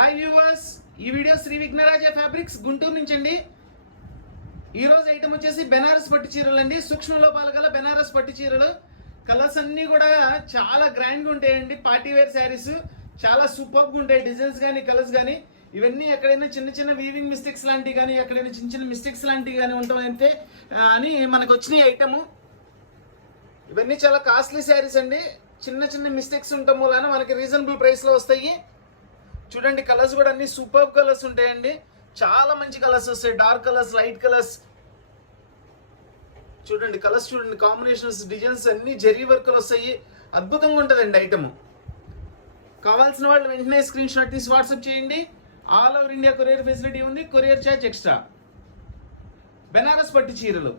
Hi viewers, ఈ video Shri Vighnaraja fabrics Guntur నుంచి అండి. ఈ రోజు ఐటమ్ వచ్చేసి బెనారస్ పట్టు చీరలు అండి. సూక్ష్మ లోపాలు గల బెనారస్ పట్టు చీరలు. కలర్స్ అన్ని కూడా చాలా గ్రాండ్ గా ఉంటాయండి. పార్టీ వేర్ శారీస్ చాలా సూపర్ గా ఉంటాయి. డిజైన్స్ కానీ కలర్స్ కానీ ఇవన్నీ ఎక్కడైనా చిన్న చిన్న వీవింగ్ మిస్టేక్స్ లాంటివి కానీ ఎక్కడైనా చిన్న చిన్న మిస్టేక్స్ లాంటివి కానీ ఉంటాయంటే అని మనకు వచ్చిన ఐటమ్. ఇవన్నీ చాలా కాస్ట్లీ శారీస్ అండి. చిన్న చిన్న మిస్టేక్స్ ఉండటం వలన మనకి రీజనబుల్ ప్రైస్ లో వస్తాయి. చూడండి, కలర్స్ కూడా అన్ని సూపర్ కలర్స్ ఉంటాయండి. చాలా మంచి కలర్స్ వస్తాయి. Dark colours, light colours. చూడండి కలర్స్, చూడండి కాంబినేషన్స్, డిజైన్స్ అన్ని జరీ వర్క్లు వస్తాయి. అద్భుతంగా ఉంటుందండి ఐటమ్. కావాల్సిన వాళ్ళు వెంటనే స్క్రీన్ షాట్ తీసి వాట్సాప్ చేయండి. All over India courier facility ఉంది. Courier charge extra. బెనారస్ పట్టు చీరలు,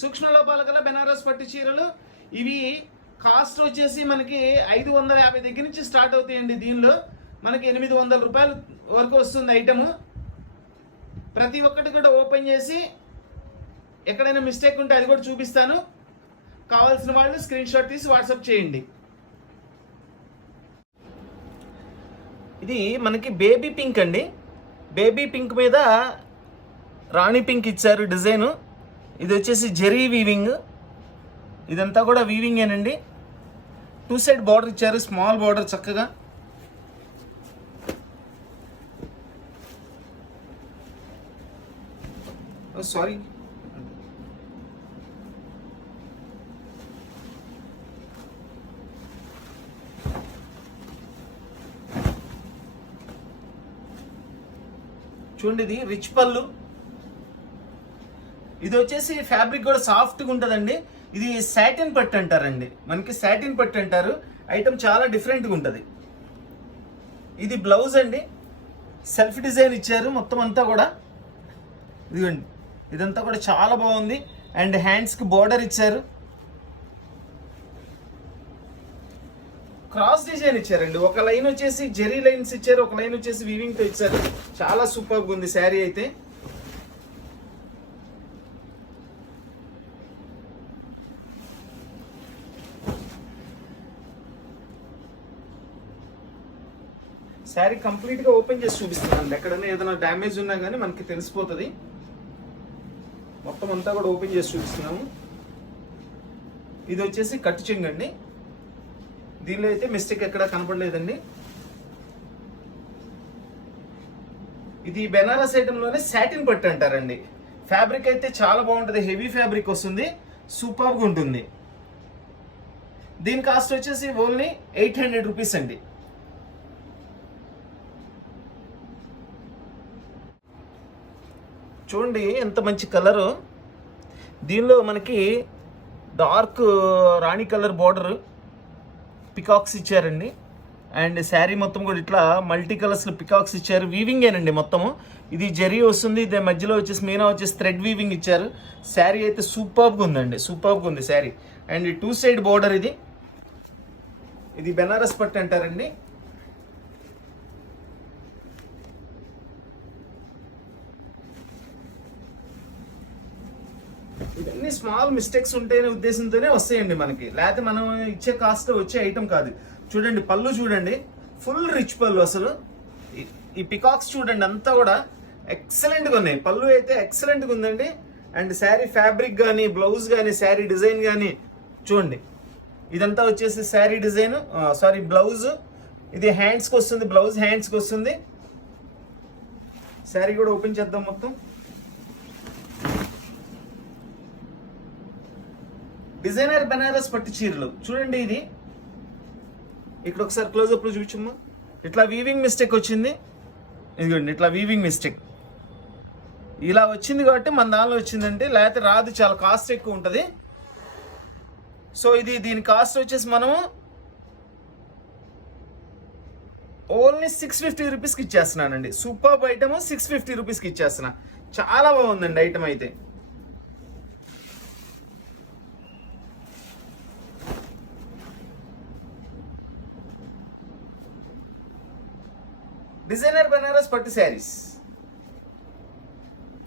సూక్ష్మ లోపాలు గల బెనారస్ పట్టు చీరలు. ఇవి కాస్ట్ వచ్చేసి మనకి 550 దగ్గర నుంచి స్టార్ట్ అవుతాయండి. దీనిలో మనకి 800 రూపాయల వరకు వస్తుంది ఐటమ్. ప్రతి ఒక్కటి కూడా ఓపెన్ చేసి ఎక్కడైనా మిస్టేక్ ఉంటే అది కూడా చూపిస్తాను. కావాల్సిన వాళ్ళు స్క్రీన్ షాట్ తీసి వాట్సాప్ చేయండి. ఇది మనకి బేబీ పింక్ అండి. బేబీ పింక్ మీద రాణి పింక్ ఇచ్చారు డిజైన్. ఇది వచ్చేసి జరీ వీవింగ్. ఇదంతా కూడా వీవింగేనండి. 2 సైడ్ బార్డర్ ఇచ్చారు, స్మాల్ బార్డర్ చక్కగా. సారీ, చూడండి ఇది రిచ్ పళ్ళు. ఇది వచ్చేసి ఫ్యాబ్రిక్ కూడా సాఫ్ట్గా ఉంటుందండి. ఇది సాటిన్ పట్టు అంటారండి. మనకి సాటిన్ పట్టు అంటారు. ఐటమ్ చాలా డిఫరెంట్గా ఉంటుంది. ఇది బ్లౌజ్ అండి. సెల్ఫ్ డిజైన్ ఇచ్చారు మొత్తం అంతా కూడా. ఇదిగోండి, ఇదంతా కూడా చాలా బాగుంది. అండ్ హ్యాండ్స్కి బోర్డర్ ఇచ్చారు. క్రాస్ డిజైన్ ఇచ్చారండి. ఒక లైన్ వచ్చేసి జెరీ లైన్స్ ఇచ్చారు, ఒక లైన్ వచ్చేసి వీవింగ్ తో ఇచ్చారు. చాలా సూపర్గా ఉంది శారీ అయితే. శారీ కంప్లీట్ గా ఓపెన్ చేసి చూపిస్తున్నాను. ఎక్కడైనా ఏదైనా డ్యామేజ్ ఉన్నా కానీ మనకి తెలిసిపోతుంది. మొత్తం అంతా కూడా ఓపెన్ చేసి చూపిస్తున్నాము. ఇది వచ్చేసి కట్టు చెంగు అండి. దీనిలో అయితే మిస్టేక్ ఎక్కడ కనపడలేదండి. ఇది బెనారస్ ఐటెంలోనే సాటిన్ పట్టు అంటారండి. ఫ్యాబ్రిక్ అయితే చాలా బాగుంటుంది. హెవీ ఫ్యాబ్రిక్ వస్తుంది, సూపర్గా ఉంటుంది. దీని కాస్ట్ వచ్చేసి ఓన్లీ 800 రూపీస్ అండి. చూడండి ఎంత మంచి కలరు. దీనిలో మనకి డార్క్ రాణి కలర్ బార్డర్ పికాక్స్ ఇచ్చారండి. అండ్ శారీ మొత్తం కూడా ఇట్లా మల్టీ కలర్స్లో పికాక్స్ ఇచ్చారు. వీవింగేనండి మొత్తము. ఇది జరీ వస్తుంది. ఇది మధ్యలో వచ్చేసి మీనా వచ్చేసి థ్రెడ్ వీవింగ్ ఇచ్చారు. శారీ అయితే సూపర్గా ఉందండి. సూపర్గా ఉంది శారీ. And 2 side border. ఇది బెనారస్ పట్టు అంటారండి. ఇవన్నీ స్మాల్ మిస్టేక్స్ ఉంటాయనే ఉద్దేశంతోనే వస్తాయండి మనకి. లేకపోతే మనం ఇచ్చే కాస్ట్ వచ్చే ఐటమ్ కాదు. చూడండి పళ్ళు, చూడండి ఫుల్ రిచ్ పళ్ళు. అసలు ఈ పికాక్స్ చూడండి అంతా కూడా ఎక్సలెంట్గా ఉన్నాయి. పళ్ళు అయితే ఎక్సలెంట్గా ఉందండి. అండ్ శారీ ఫ్యాబ్రిక్ కానీ, బ్లౌజ్ కానీ, శారీ డిజైన్ కానీ చూడండి. ఇదంతా వచ్చేసి శారీ డిజైన్, సారీ బ్లౌజ్. ఇది హ్యాండ్స్కి వస్తుంది, బ్లౌజ్ హ్యాండ్స్కి వస్తుంది. శారీ కూడా ఓపెన్ చేద్దాం మొత్తం. డిజైనర్ బెనారస్ పట్టు చీరలు చూడండి. ఇది ఇక్కడ ఒకసారి క్లోజ్అప్ లో చూపించమ్మా. ఇట్లా వీవింగ్ మిస్టేక్ వచ్చింది. ఇదిగోండి ఇట్లా వీవింగ్ మిస్టేక్ ఇలా వచ్చింది కాబట్టి మన దానిలో వచ్చిందంటే, లేకపోతే రాదు. చాలా కాస్ట్ ఎక్కువ ఉంటుంది. సో దీని కాస్ట్ వచ్చేసి మనము ఓన్లీ 650 రూపీస్కి ఇచ్చేస్తున్నానండి. సూపర్ ఐటమ్ 650 రూపీస్కి ఇచ్చేస్తున్నా. చాలా బాగుందండి ఐటమ్ అయితే. డిజైనర్ బెనారస్ పట్టు శారీస్,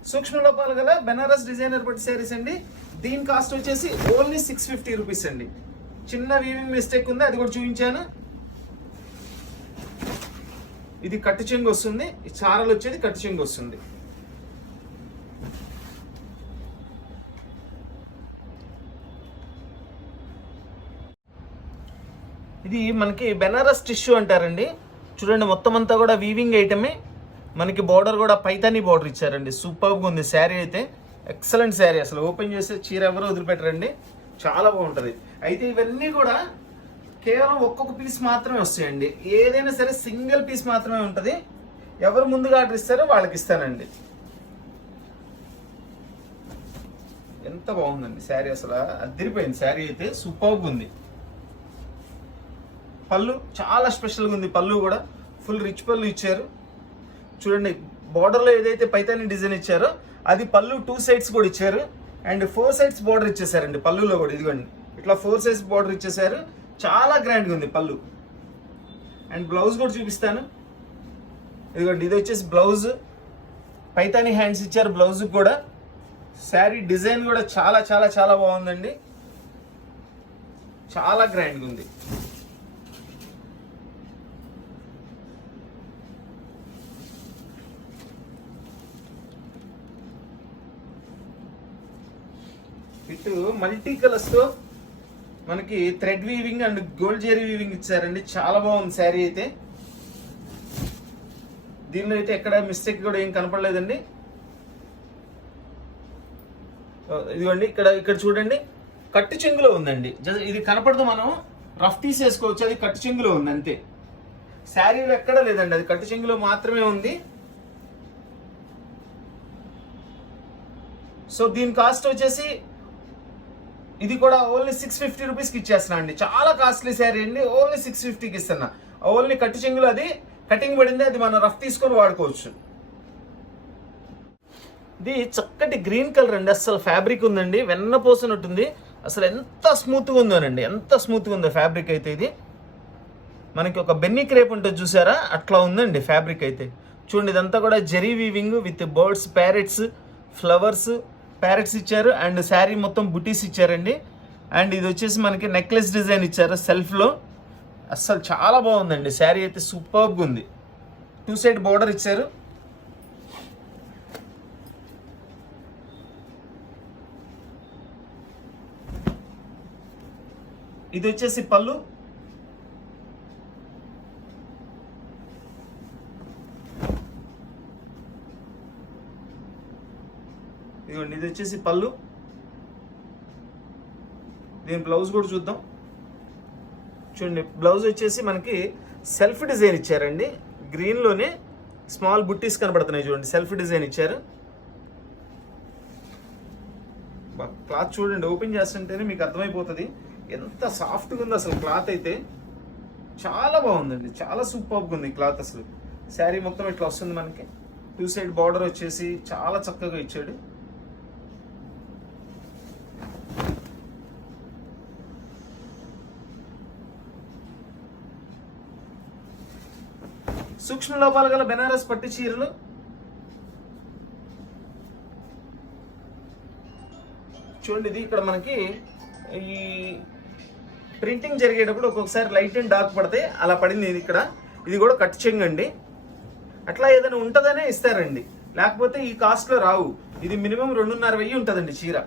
సూక్ష్మ లోపాలు గల బెనారస్ డిజైనర్ పట్టు శారీస్ అండి. దీని కాస్ట్ వచ్చేసి ఓన్లీ 650 రూపీస్ అండి. చిన్న వీవింగ్ మిస్టేక్ ఉంది, అది కూడా చూపించాను. ఇది కట్టు చెంగు వస్తుంది, ఈ చారలు వచ్చేది కట్టు చెంగు వస్తుంది. ఇది మనకి బెనారస్ టిష్యూ అంటారండి. చూడండి మొత్తం అంతా కూడా వీవింగ్ ఐటమే. మనకి బార్డర్ కూడా పైతానీ బార్డర్ ఇచ్చారండి. సూపర్గా ఉంది శారీ అయితే, ఎక్సలెంట్ శారీ. అసలు ఓపెన్ చేసే చీర ఎవరు వదిలిపెట్టరండి, చాలా బాగుంటుంది. అయితే ఇవన్నీ కూడా కేవలం ఒక్కొక్క పీస్ మాత్రమే వస్తాయండి. ఏదైనా సరే సింగిల్ పీస్ మాత్రమే ఉంటుంది. ఎవరు ముందుగా ఆర్డర్ ఇస్తారో వాళ్ళకి ఇస్తానండి. ఎంత బాగుందండి శారీ, అసలు అదిరిపోయింది శారీ అయితే, సూపర్గా ఉంది. పళ్ళు చాలా స్పెషల్గా ఉంది. పళ్ళు కూడా ఫుల్ రిచ్ పళ్ళు ఇచ్చారు. చూడండి బార్డర్లో ఏదైతే పైతాని డిజైన్ ఇచ్చారో అది పళ్ళు 2 సైడ్స్ కూడా ఇచ్చారు. అండ్ 4 సైడ్స్ బార్డర్ ఇచ్చేసారండి పళ్ళులో కూడా. ఇదిగోండి ఇట్లా 4 సైడ్స్ బార్డర్ ఇచ్చేసారు. చాలా గ్రాండ్గా ఉంది పళ్ళు. అండ్ బ్లౌజ్ కూడా చూపిస్తాను. ఇదిగోండి ఇది వచ్చేసి బ్లౌజ్, పైతాని హ్యాండ్స్ ఇచ్చారు బ్లౌజ్ కూడా. శారీ డిజైన్ కూడా చాలా చాలా చాలా బాగుందండి, చాలా గ్రాండ్గా ఉంది. ఇటు మల్టీ కలర్స్ తో మనకి thread weaving and gold zari weaving ఇచ్చారండి. చాలా బాగుంది శారీ అయితే. దీనిలో అయితే ఎక్కడ మిస్టేక్ కూడా ఏం కనపడలేదండి. ఇదిగోండి ఇక్కడ చూడండి కట్టు చెంగులో ఉందండి. ఇది కనపడదు, మనం రఫ్ తీసేసుకోవచ్చు. అది కట్టు చెంగులో ఉంది అంతే, శారీలో ఎక్కడ లేదండి, అది కట్టు చెంగులో మాత్రమే ఉంది. సో దీని కాస్ట్ వచ్చేసి ఇది కూడా ఓన్లీ 650 రూపీస్కి ఇచ్చేస్తున్నా అండి. చాలా కాస్ట్లీ శారీ అండి, ఓన్లీ 650కి ఇస్తున్నా. ఓన్లీ కట్టు చెంగులో అది కటింగ్ పడింది, అది మనం రఫ్ తీసుకొని వాడుకోవచ్చు. ఇది చక్కటి గ్రీన్ కలర్ అండి, అసలు ఫ్యాబ్రిక్ ఉందండి, వెన్నపోసినట్టుంది. అసలు ఎంత స్మూత్గా ఉందోనండి, ఎంత స్మూత్గా ఉందో ఫ్యాబ్రిక్ అయితే. ఇది మనకి ఒక బెన్నీ క్రేప్ ఉంటుంది చూసారా, అట్లా ఉందండి ఫ్యాబ్రిక్ అయితే. చూడండి ఇదంతా కూడా zari weaving with birds, parrots, flowers, parrots ఇచ్చారు. అండ్ శారీ మొత్తం బుటీస్ ఇచ్చారండి. అండ్ ఇది వచ్చేసి మనకి నెక్లెస్ డిజైన్ ఇచ్చారు సెల్ఫ్లో. అస్సలు చాలా బాగుందండి శారీ అయితే, సూపర్గా ఉంది. 2 సైడ్ బార్డర్ ఇచ్చారు. ఇది వచ్చేసి పళ్ళు. ఇదిగోండి ఇది వచ్చేసి పళ్ళు. దీని బ్లౌజ్ కూడా చూద్దాం. చూడండి బ్లౌజ్ వచ్చేసి మనకి సెల్ఫ్ డిజైన్ ఇచ్చారండి. గ్రీన్లోనే స్మాల్ బుట్టీస్ కనబడుతున్నాయి చూడండి, సెల్ఫ్ డిజైన్ ఇచ్చారు. క్లాత్ చూడండి, ఓపెన్ చేస్తుంటేనే మీకు అర్థమైపోతుంది ఎంత సాఫ్ట్గా ఉందో అసలు. క్లాత్ అయితే చాలా బాగుందండి, చాలా సూపర్గా ఉంది క్లాత్ అసలు. శారీ మొత్తం ఇట్లా వస్తుంది మనకి. 2 సైడ్ బార్డర్ వచ్చేసి చాలా చక్కగా ఇచ్చాడు. సూక్ష్మ లోపాలు గల బెనారస్ పట్టు చీరలు. చూడండి ఇది ఇక్కడ మనకి ఈ ప్రింటింగ్ జరిగేటప్పుడు ఒక్కొక్కసారి లైట్ అండ్ డార్క్ పడతాయి, అలా పడింది ఇది ఇక్కడ. ఇది కూడా కట్ చెంగు అండి. అట్లా ఏదైనా ఉంటుందనే ఇస్తారండి, లేకపోతే ఈ కాస్ట్లో రావు. ఇది మినిమం 2500 ఉంటుందండి చీర,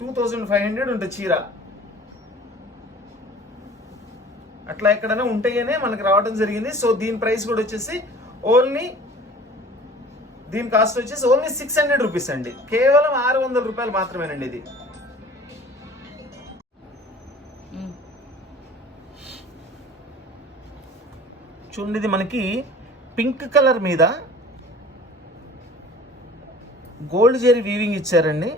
2500 ఉంటుంది చీర. అట్లా ఎక్కడైనా ఉంటాయనే మనకి రావడం జరిగింది. సో దీని ప్రైస్ కూడా వచ్చేసి ఓన్లీ, దీని కాస్ట్ వచ్చేసి ఓన్లీ 600 రూపీస్ అండి. కేవలం 600 రూపాయలు మాత్రమేనండి ఇది. చూడండి ఇది మనకి పింక్ కలర్ మీద గోల్డ్ జెరీ వీవింగ్ ఇచ్చారండి.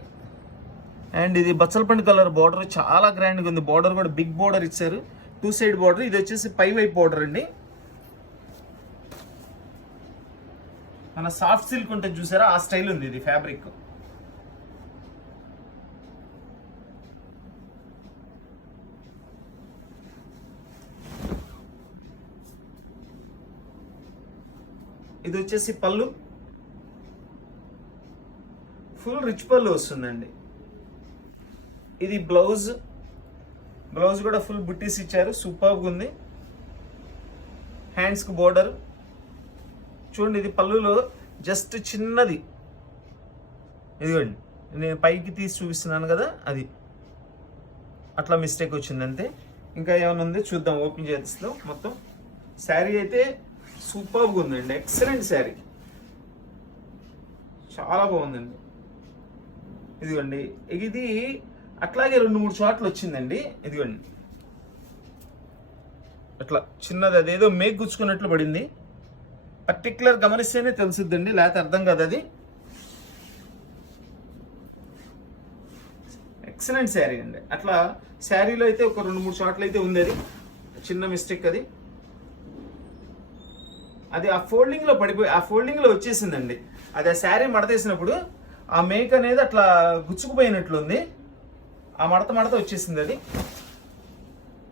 అండ్ ఇది బచ్చలపండు కలర్ బార్డర్, చాలా గ్రాండ్గా ఉంది. బార్డర్ కూడా బిగ్ బార్డర్ ఇచ్చారు, 2 సైడ్ బార్డర్. ఇది వచ్చేసి పై వైపు బార్డర్ అండి. మన సాఫ్ట్ సిల్క్ ఉంటుంది చూసారా, ఆ స్టైల్ ఉంది ఇది ఫ్యాబ్రిక్. ఇది వచ్చేసి పళ్ళు, ఫుల్ రిచ్ పళ్ళు వస్తుందండి. ఇది బ్లౌజ్, బ్లౌజ్ కూడా ఫుల్ బుట్టీస్ ఇచ్చారు, సూపర్గా ఉంది. హ్యాండ్స్కి బోర్డర్, చూడండి, ఇది పళ్ళులో జస్ట్ చిన్నది, ఇదిగోండి నేను పైకి తీసి చూపిస్తున్నాను కదా, అది అట్లా మిస్టేక్ వచ్చింది అంతే. ఇంకా ఏమైనా ఉంది చూద్దాం ఓపెన్ చేతిలో. మొత్తం శారీ అయితే సూపర్గా ఉందండి, ఎక్సలెంట్ శారీ, చాలా బాగుందండి. ఇదిగోండి ఇది అట్లాగే 2-3 చోట్ల వచ్చిందండి. ఇదిగోండి అట్లా చిన్నది, అదేదో మేక్ గుచ్చుకున్నట్లు పడింది. పర్టికులర్ గమనిస్తేనే తెలుసుద్దండి, లేకపోతే అర్థం కాదు. అది ఎక్సలెంట్ శారీ అండి. అట్లా శారీలో అయితే ఒక 2-3 చోట్ల అయితే ఉంది, అది చిన్న మిస్టేక్. అది ఆ ఫోల్డింగ్లో పడిపోయి ఆ ఫోల్డింగ్లో వచ్చేసిందండి. అది ఆ శారీ మడతేసినప్పుడు ఆ మేక్ అనేది అట్లా గుచ్చుకుపోయినట్లుంది, ఆ మడత వచ్చేసింది. అది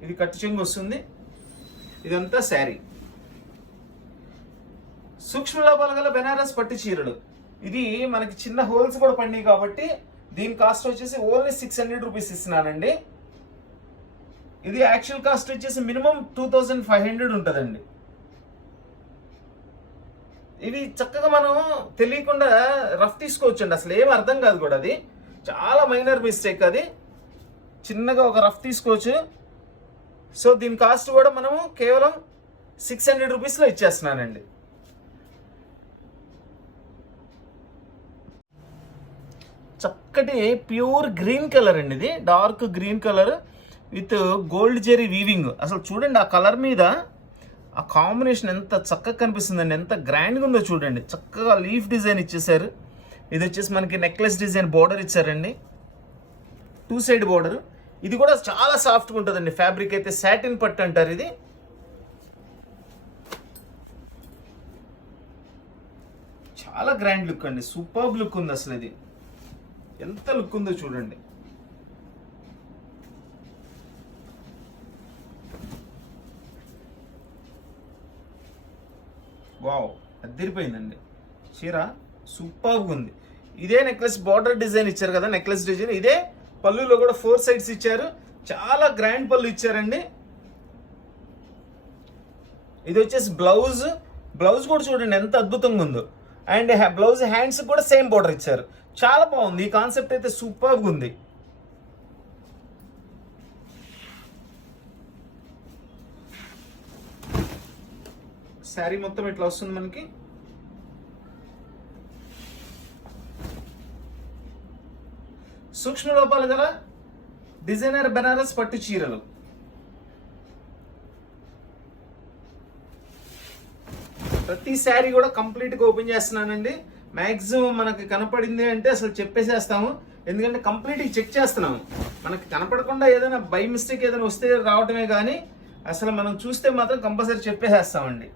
ఇది కట్టు చెంగు వస్తుంది. ఇదంతా శారీ. సూక్ష్మ లోపాలు గల బెనారస్ పట్టు చీరలు. ఇది మనకి చిన్న హోల్స్ కూడా పడినాయి కాబట్టి దీని కాస్ట్ వచ్చేసి ఓన్లీ 600 రూపీస్ ఇస్తున్నానండి. ఇది యాక్చువల్ కాస్ట్ వచ్చేసి మినిమం 2500 ఉంటుందండి. ఇవి చక్కగా మనం తెలియకుండా రఫ్ తీసుకోవచ్చండి, అసలు ఏం అర్థం కాదు కూడా. అది చాలా మైనర్ మిస్టేక్, అది చిన్నగా ఒక రఫ్ తీసుకోవచ్చు. సో దీని కాస్ట్ కూడా మనము కేవలం 600 రూపీస్లో ఇచ్చేస్తున్నానండి. చక్కటి ప్యూర్ గ్రీన్ కలర్ అండి, ఇది dark green colour with gold zari weaving. అసలు చూడండి ఆ కలర్ మీద ఆ కాంబినేషన్ ఎంత చక్కగా కనిపిస్తుందండి, ఎంత గ్రాండ్గా ఉందో చూడండి. చక్కగా లీఫ్ డిజైన్ ఇచ్చేసారు. ఇది వచ్చేసి మనకి నెక్లెస్ డిజైన్ బోర్డర్ ఇచ్చారండి, 2 సైడ్ బోర్డర్. ఇది కూడా చాలా సాఫ్ట్గా ఉంటుందండి, ఫ్యాబ్రిక్ అయితే సాటిన్ పట్టు అంటారు. ఇది చాలా గ్రాండ్ లుక్ అండి, సూపర్బ్ లుక్ ఉంది. అసలు ఇది ఎంత లుక్ ఉందో చూడండి. వావ్, అదిరిపోయిందండి చీర, సూపర్గా ఉంది. ఇదే నెక్లెస్ బార్డర్ డిజైన్ ఇచ్చారు కదా, నెక్లెస్ డిజైన్ ఇదే పళ్ళులో కూడా 4 సైడ్స్ ఇచ్చారు, చాలా గ్రాండ్ పళ్ళు ఇచ్చారండి. ఇది వచ్చేసి బ్లౌజ్ కూడా చూడండి ఎంత అద్భుతంగా ఉందో. అండ్ బ్లౌజ్ హ్యాండ్స్ కూడా సేమ్ బార్డర్ ఇచ్చారు, చాలా బాగుంది. ఈ కాన్సెప్ట్ అయితే సూపర్గా ఉంది. శారీ మొత్తం ఇట్లా వస్తుంది మనకి. సూక్ష్మ లోపాలు గల డిజైనర్ బెనారస్ పట్టు చీరలు. ప్రతి శారీ కూడా కంప్లీట్గా ఓపెన్ చేస్తున్నానండి. మ్యాక్సిమం మనకి కనపడింది అంటే అసలు చెప్పేసేస్తాము, ఎందుకంటే కంప్లీట్గా చెక్ చేస్తున్నాము. మనకి కనపడకుండా ఏదైనా బై మిస్టేక్ ఏదైనా వస్తే రావటమే కానీ అసలు మనం చూస్తే మాత్రం కంపల్సరీ చెప్పేసేస్తామండి.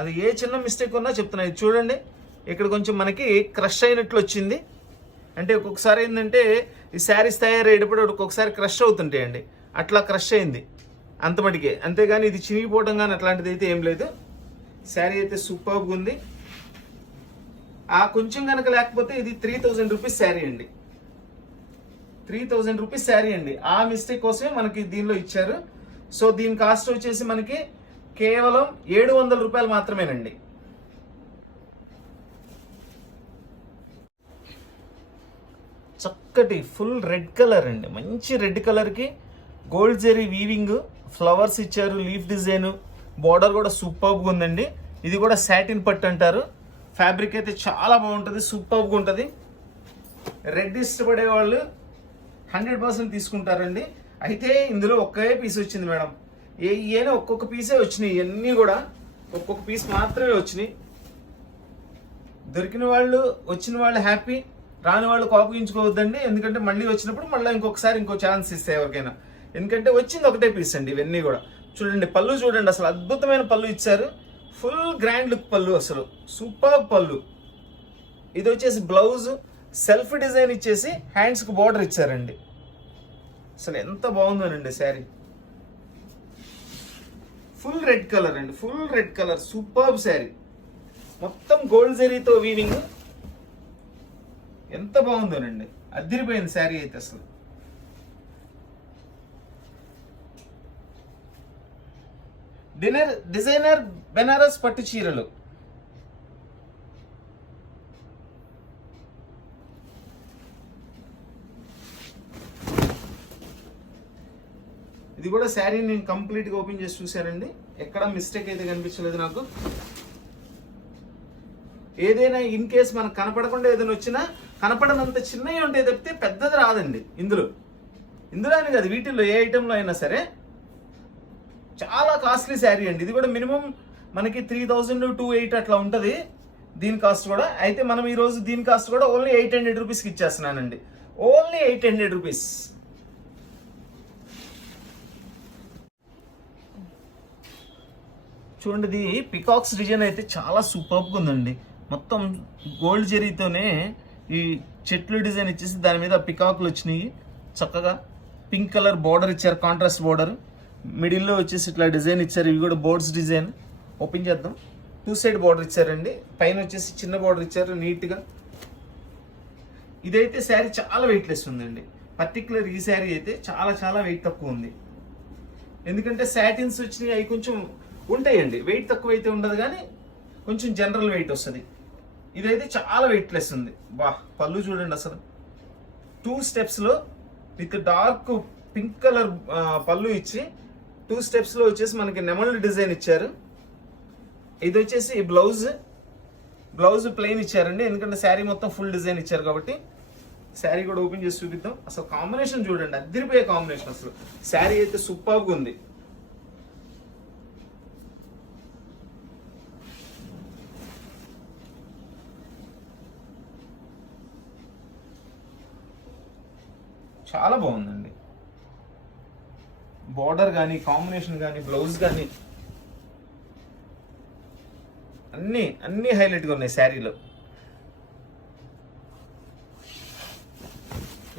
అది ఏ చిన్న మిస్టేక్ ఉన్నా చెప్తున్నా. ఇది చూడండి, ఇక్కడ కొంచెం మనకి క్రష్ అయినట్లు వచ్చింది. అంటే ఒక్కొక్కసారి ఏంటంటే ఈ శారీస్ తయారయ్యేటప్పుడు ఒక్కొక్కసారి క్రష్ అవుతుంటాయండి, అట్లా క్రష్ అయింది అంత మటుకే, అంతేగాని ఇది చినిగిపోవడం కానీ అట్లాంటిది అయితే ఏం లేదు. శారీ అయితే సూపర్గా ఉంది. ఆ కొంచెం కనుక లేకపోతే ఇది 3000 రూపీస్ శారీ అండి, 3000 రూపీస్ శారీ అండి. ఆ మిస్టేక్ కోసమే మనకి దీనిలో ఇచ్చారు. సో దీని కాస్ట్ వచ్చేసి మనకి కేవలం 700 రూపాయలు మాత్రమేనండి. చక్కటి ఫుల్ రెడ్ కలర్ అండి, మంచి రెడ్ కలర్కి గోల్డ్ జెరీ వీవింగ్, ఫ్లవర్స్ ఇచ్చారు, లీఫ్ డిజైన్, బార్డర్ కూడా సూపర్గా ఉందండి. ఇది కూడా సాటిన్ పట్టు అంటారు. ఫ్యాబ్రిక్ అయితే చాలా బాగుంటుంది, సూపర్గా ఉంటుంది. రెడ్ ఇష్టపడే వాళ్ళు 100% తీసుకుంటారండి. అయితే ఇందులో ఒకే పీస్ వచ్చింది మేడం, ఏమైనా ఒక్కొక్క పీసే వచ్చినాయి, ఇవన్నీ కూడా ఒక్కొక్క పీస్ మాత్రమే వచ్చినాయి. దొరికిన వాళ్ళు వచ్చిన వాళ్ళు హ్యాపీ, రాని వాళ్ళు కోపగించుకోవద్దండి. ఎందుకంటే మళ్ళీ వచ్చినప్పుడు మళ్ళీ ఇంకొకసారి ఇంకో ఛాన్స్ ఇస్తే ఎవరికైనా, ఎందుకంటే వచ్చింది ఒకటే పీస్ అండి. ఇవన్నీ కూడా చూడండి, పళ్ళు చూడండి, అసలు అద్భుతమైన పళ్ళు ఇచ్చారు, ఫుల్ గ్రాండ్ లుక్ పళ్ళు, అసలు సూపర్ పళ్ళు. ఇది వచ్చేసి బ్లౌజ్ సెల్ఫ్ డిజైన్ ఇచ్చేసి హ్యాండ్స్కి బార్డర్ ఇచ్చారండి. అసలు ఎంత బాగుందోనండి శారీ. ఫుల్ రెడ్ కలర్ అండి, full red colour, superb sari. మొత్తం గోల్డ్ జరీతో వీవింగ్, ఎంత బాగుందోనండి, అదిరిపోయింది శారీ అయితే అసలు. డిజైనర్ బెనారస్ పట్టు చీరలు. ఇది కూడా శారీ నేను కంప్లీట్గా ఓపెన్ చేసి చూశానండి, ఎక్కడ మిస్టేక్ అయితే కనిపించలేదు నాకు. ఏదైనా ఇన్ కేస్ మనకు కనపడకుండా ఏదైనా వచ్చినా కనపడనంత చిన్నవి ఉంటాయి తప్పితే పెద్దది రాదండి ఇందులో అని కాదు, వీటిల్లో ఏ ఐటెంలో అయినా సరే. చాలా కాస్ట్లీ శారీ అండి. ఇది కూడా మినిమం మనకి 3000 to 2800 అట్లా ఉంటుంది దీని కాస్ట్ కూడా. అయితే మనం ఈరోజు దీని కాస్ట్ కూడా ఓన్లీ 800 రూపీస్కి ఇచ్చేస్తున్నానండి, ఓన్లీ 800 రూపీస్. చూడండి, ఇది పికాక్స్ డిజైన్ అయితే చాలా సూపర్గా ఉందండి. మొత్తం గోల్డ్ జరీతోనే ఈ చెట్లు డిజైన్ ఇచ్చేసి దాని మీద పికాక్లు వచ్చినాయి. చక్కగా పింక్ కలర్ బార్డర్ ఇచ్చారు, కాంట్రాస్ట్ బార్డర్. మిడిల్లో వచ్చేసి ఇట్లా డిజైన్ ఇచ్చారు, ఇవి కూడా బోర్డ్స్ డిజైన్. ఓపెన్ చేద్దాం. 2 సైడ్ బార్డర్ ఇచ్చారండి, పైన వచ్చేసి చిన్న బార్డర్ ఇచ్చారు నీట్గా. ఇదైతే శారీ చాలా వెయిట్లెస్ ఉందండి. పర్టికులర్ ఈ శారీ అయితే చాలా చాలా వెయిట్ తక్కువ ఉంది. ఎందుకంటే సాటిన్స్ వచ్చినాయి, అవి కొంచెం ఉంటాయండి, వెయిట్ తక్కువ అయితే ఉండదు కానీ కొంచెం జనరల్ వెయిట్ వస్తుంది. ఇదైతే చాలా వెయిట్లెస్ ఉంది. బా, పళ్ళు చూడండి అసలు 2 స్టెప్స్లో విత్ డార్క్ పింక్ కలర్ పళ్ళు ఇచ్చి 2 స్టెప్స్లో వచ్చేసి మనకి నెమళ్ళు డిజైన్ ఇచ్చారు. ఇది వచ్చేసి బ్లౌజ్ ప్లెయిన్ ఇచ్చారండి, ఎందుకంటే శారీ మొత్తం ఫుల్ డిజైన్ ఇచ్చారు కాబట్టి. శారీ కూడా ఓపెన్ చేసి చూపిద్దాం. అసలు కాంబినేషన్ చూడండి, అదిరిపోయే కాంబినేషన్. అసలు శారీ అయితే సూపర్గా ఉంది. చాలా బాగుందండి. బార్డర్ కానీ, కాంబినేషన్ కానీ, బ్లౌజ్ కానీ అన్నీ హైలైట్గా ఉన్నాయి శారీలో.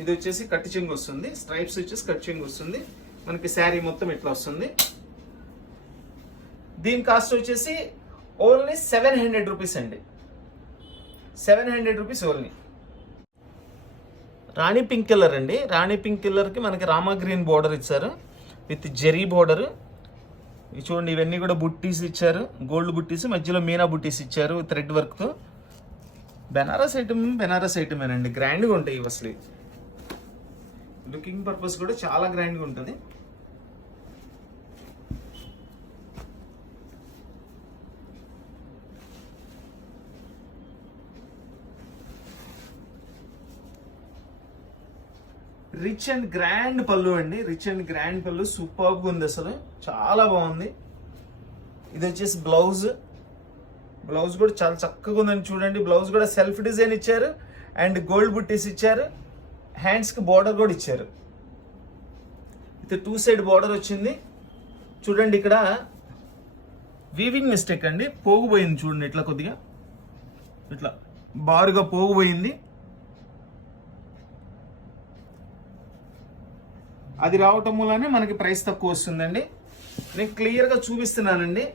ఇది వచ్చేసి కట్టి చెంగు వస్తుంది, స్ట్రైప్స్ వచ్చేసి కట్టి చెంగు వస్తుంది. మనకి శారీ మొత్తం ఇట్లా వస్తుంది. దీని కాస్ట్ వచ్చేసి ఓన్లీ 700 రూపీస్ అండి, 700 రూపీస్ ఓన్లీ. రాణి పింక్ కలర్ అండి. రాణి పింక్ కలర్కి మనకి రామా గ్రీన్ బార్డర్ ఇచ్చారు విత్ జెరీ బార్డర్. ఇవి చూడండి, ఇవన్నీ కూడా బుట్టీస్ ఇచ్చారు, గోల్డ్ బుట్టీస్, మధ్యలో మీనా బుట్టీస్ ఇచ్చారు థ్రెడ్ వర్క్తో. బెనారస్ ఐటమేనండి, గ్రాండ్గా ఉంటాయి ఇవి. అసలు లుకింగ్ పర్పస్ కూడా చాలా గ్రాండ్గా ఉంటుంది. రిచ్ అండ్ గ్రాండ్ పళ్ళు అండి, రిచ్ అండ్ గ్రాండ్ పళ్ళు సూపర్గా ఉంది, అసలు చాలా బాగుంది. ఇది వచ్చేసి బ్లౌజ్ కూడా చాలా చక్కగా ఉందండి. చూడండి, బ్లౌజ్ కూడా సెల్ఫ్ డిజైన్ ఇచ్చారు అండ్ గోల్డ్ బుట్టీస్ ఇచ్చారు, హ్యాండ్స్కి బార్డర్ కూడా ఇచ్చారు. ఇది 2 సైడ్ బార్డర్ వచ్చింది. చూడండి, ఇక్కడ వీవింగ్ మిస్టేక్ అండి, పోగుపోయింది. చూడండి, ఇట్లా కొద్దిగా ఇట్లా బారుగా పోగుపోయింది. అది రావటం వల్లనే మనకి ప్రైస్ తక్కువ వస్తుందండి. నేను క్లియర్గా చూపిస్తున్నానండి,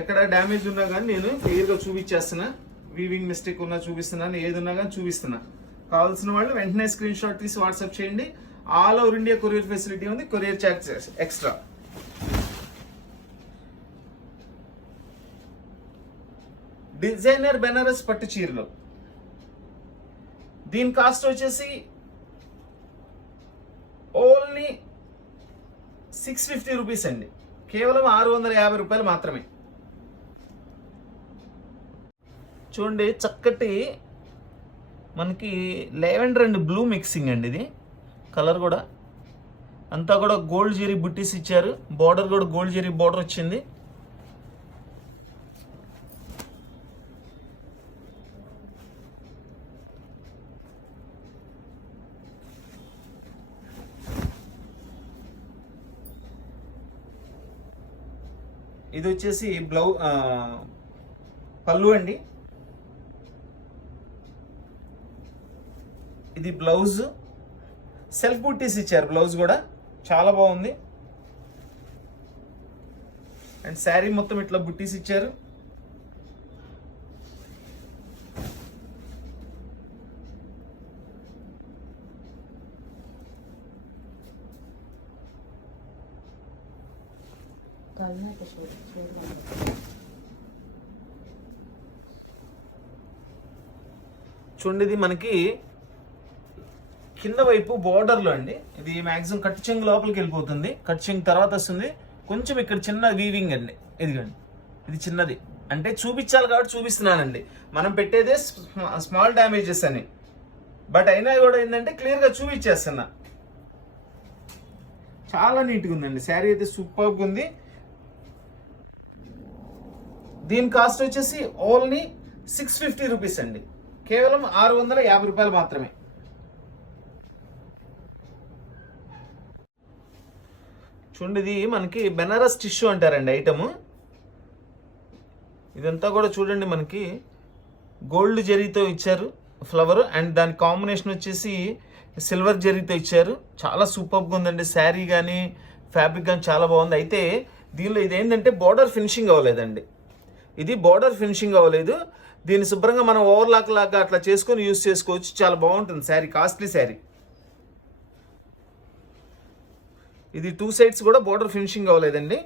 ఎక్కడ డ్యామేజ్ ఉన్నా కానీ నేను క్లియర్గా చూపించేస్తున్నా. వీవింగ్ మిస్టేక్ ఉన్నా చూపిస్తున్నాను, ఏది ఉన్నా కానీ చూపిస్తున్నా. కావాల్సిన వాళ్ళు వెంటనే స్క్రీన్ షాట్ తీసి వాట్సాప్ చేయండి. All over India courier facility ఉంది, courier charges extra. Designer Banaras పట్టు చీరలు, దీని కాస్ట్ వచ్చేసి ఓన్లీ 650 రూపీస్ అండి, కేవలం 650 రూపాయలు మాత్రమే. చూడండి, చక్కటి మనకి లెవెండర్ అండ్ బ్లూ మిక్సింగ్ అండి. ఇది కలర్ కూడా అంతా కూడా గోల్డ్ జెరీ బుట్టీస్ ఇచ్చారు, బార్డర్ కూడా గోల్డ్ జెరీ బార్డర్ వచ్చింది. ఇది వచ్చేసి పళ్ళు అండి. ఇది బ్లౌజ్, సెల్ఫ్ బుట్టీస్ ఇచ్చారు, బ్లౌజ్ కూడా చాలా బాగుంది. అండ్ శారీ మొత్తం ఇట్లా బుట్టీస్ ఇచ్చారు. చూడండి, ఇది మనకి కింద వైపు బోర్డర్లో అండి. ఇది మ్యాక్సిమం కట్ చెంగు లోపలికి వెళ్ళిపోతుంది. కట్ చెంగు తర్వాత వస్తుంది. కొంచెం ఇక్కడ చిన్న వీవింగ్ అండి. ఇదిగండి, ఇది చిన్నది అంటే చూపించాలి కాబట్టి చూపిస్తున్నానండి. మనం పెట్టేదే స్మాల్ డ్యామేజెస్ అని, బట్ అయినా కూడా ఏంటంటే క్లియర్గా చూపించేస్తున్నా. చాలా నీట్గా ఉందండి. శారీ అయితే సూపర్గా ఉంది. దీని కాస్ట్ వచ్చేసి ఓన్లీ 650 రూపీస్ అండి. కేవలం 650 రూపాయలు మాత్రమే. చూడండి, ఇది మనకి బెనారస్ టిష్యూ అంటారండి ఐటమ్. ఇదంతా కూడా చూడండి, మనకి గోల్డ్ జరీతో ఇచ్చారు ఫ్లవర్, అండ్ దాని కాంబినేషన్ వచ్చేసి సిల్వర్ జరీతో ఇచ్చారు. చాలా సూపర్గా ఉందండి. శారీ కానీ ఫ్యాబ్రిక్ కానీ చాలా బాగుంది. అయితే దీనిలో ఇది ఏంటంటే బోర్డర్ ఫినిషింగ్ అవ్వలేదండి. ఇది బోర్డర్ ఫినిషింగ్ అవ్వలేదు. దీన్ని శుభ్రంగా మనం ఓవర్లాక్ లాగా అట్లా చేసుకొని యూజ్ చేసుకోవచ్చు. చాలా బాగుంటుంది శారీ, కాస్ట్లీ శారీ. ఇది 2 సైడ్స్ కూడా బోర్డర్ ఫినిషింగ్ అవ్వలేదండి.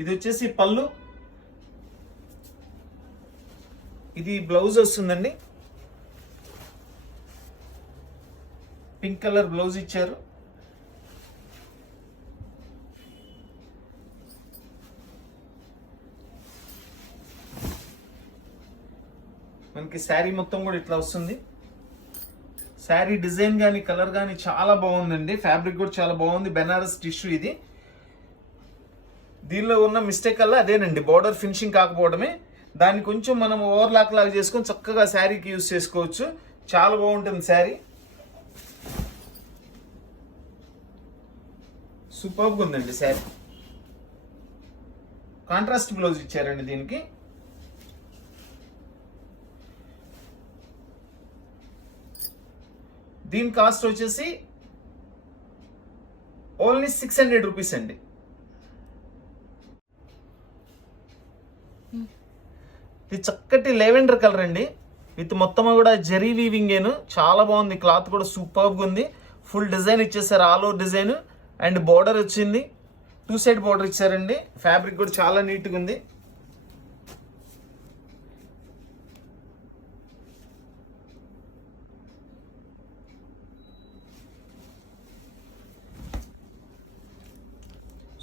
ఇది వచ్చేసి పళ్ళు, ఇది బ్లౌజ్ వస్తుందండి. పింక్ కలర్ బ్లౌజ్ ఇచ్చారు. మనకి శారీ మొత్తం కూడా ఇట్లా వస్తుంది. శారీ డిజైన్ కానీ కలర్ కానీ చాలా బాగుందండి. ఫ్యాబ్రిక్ కూడా చాలా బాగుంది. బెనారస్ టిష్యూ ఇది. దీనిలో ఉన్న మిస్టేక్ అలా అదేనండి, బోర్డర్ ఫినిషింగ్ కాకపోవడమే. దాన్ని కొంచెం మనం ఓవర్లాక్ లాగా చేసుకొని చక్కగా శారీకి యూజ్ చేసుకోవచ్చు. చాలా బాగుంటుంది శారీ, సూపర్గా ఉందండి శారీ. కాంట్రాస్ట్ బ్లౌజ్ ఇచ్చారండి దీనికి. దీని కాస్ట్ వచ్చేసి ఓన్లీ 600 రూపీస్ అండి. ఇది చక్కటి లెవెండర్ కలర్ అండి. విత్ మొత్తం కూడా జరీ వీవింగేను. చాలా బాగుంది. క్లాత్ కూడా సూపర్గా ఉంది. ఫుల్ డిజైన్ ఇచ్చేసారు, all over design. And border వచ్చింది, 2 సైడ్ బార్డర్ ఇచ్చారండి. ఫ్యాబ్రిక్ కూడా చాలా నీట్గా ఉంది.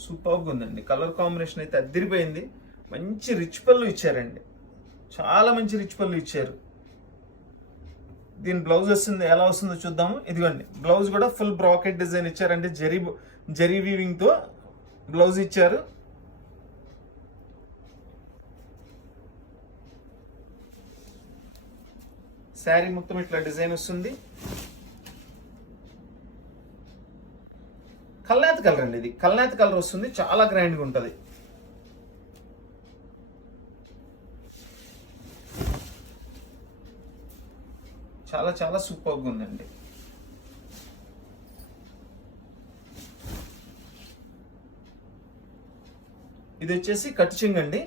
సూపర్గా ఉందండి. కలర్ కాంబినేషన్ అయితే అదిరిపోయింది. మంచి రిచ్ పళ్ళు ఇచ్చారండి. చాలా మంచి రిచ్ పళ్ళు ఇచ్చారు. దీని బ్లౌజ్ వస్తుంది, ఎలా వస్తుందో చూద్దాము. ఇదిగోండి, బ్లౌజ్ కూడా ఫుల్ బ్రాకెట్ డిజైన్ ఇచ్చారంటే జరీ వీవింగ్ తో బ్లౌజ్ ఇచ్చారు. శారీ మొత్తం ఇట్లా డిజైన్ వస్తుంది. కల్నేత కలర్ అండి. ఇది కల్నేత కలర్ వస్తుంది. చాలా గ్రాండ్గా ఉంటుంది. చాలా చాలా సూపర్గా ఉందండి. ఇది వచ్చేసి కట్ చెంగ్ అండి.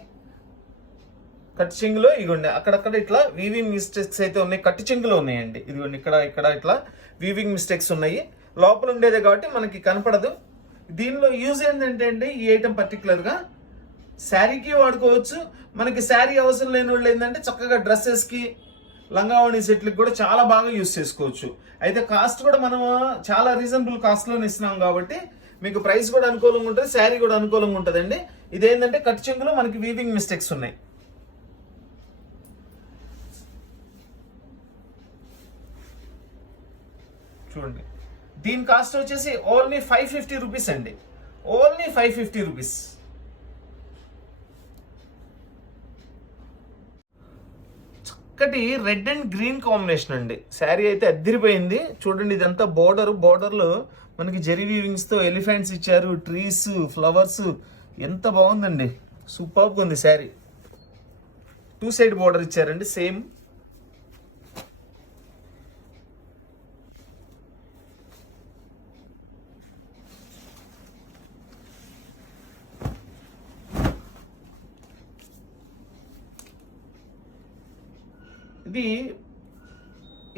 కట్ చెంగులో ఇదిగోండి అక్కడక్కడ ఇట్లా వీవింగ్ మిస్టేక్స్ అయితే ఉన్నాయి. కట్ చెంగులో ఉన్నాయండి. ఇదిగోండి ఇక్కడ ఇక్కడ ఇట్లా వీవింగ్ మిస్టేక్స్ ఉన్నాయి. లోపల ఉండేదే కాబట్టి మనకి కనపడదు. దీనిలో యూజ్ ఏంటంటే అండి, ఈ ఐటమ్ పర్టికులర్గా శారీకి వాడుకోవచ్చు. మనకి శారీ అవసరం లేని వాళ్ళు ఏంటంటే చక్కగా డ్రెస్సెస్కి, లంగావణి సెట్లకి కూడా చాలా బాగా యూజ్ చేసుకోవచ్చు. అయితే కాస్ట్ కూడా మనం చాలా రీజనబుల్ కాస్ట్లోనే ఇస్తున్నాం కాబట్టి మీకు ప్రైస్ కూడా అనుకూలంగా ఉంటుంది, శారీ కూడా అనుకూలంగా ఉంటుందండి. ఇదేంటంటే కట్ చెంగులో మనకి వీవింగ్ మిస్టేక్స్ ఉన్నాయి. చూడండి, దీని కాస్ట్ వచ్చేసి ఓన్లీ 550 రూపీస్ అండి. Only 550 rupees. చక్కటి రెడ్ అండ్ గ్రీన్ కాంబినేషన్ అండి. శారీ అయితే అద్దరిపోయింది. చూడండి, ఇదంతా బోర్డర్లో మనకి జెరీ వీవింగ్స్తో ఎలిఫెంట్స్ ఇచ్చారు, ట్రీస్, ఫ్లవర్స్. ఎంత బాగుందండి, సూపర్గా ఉంది శారీ. 2 సైడ్ బోర్డర్ ఇచ్చారండి సేమ్.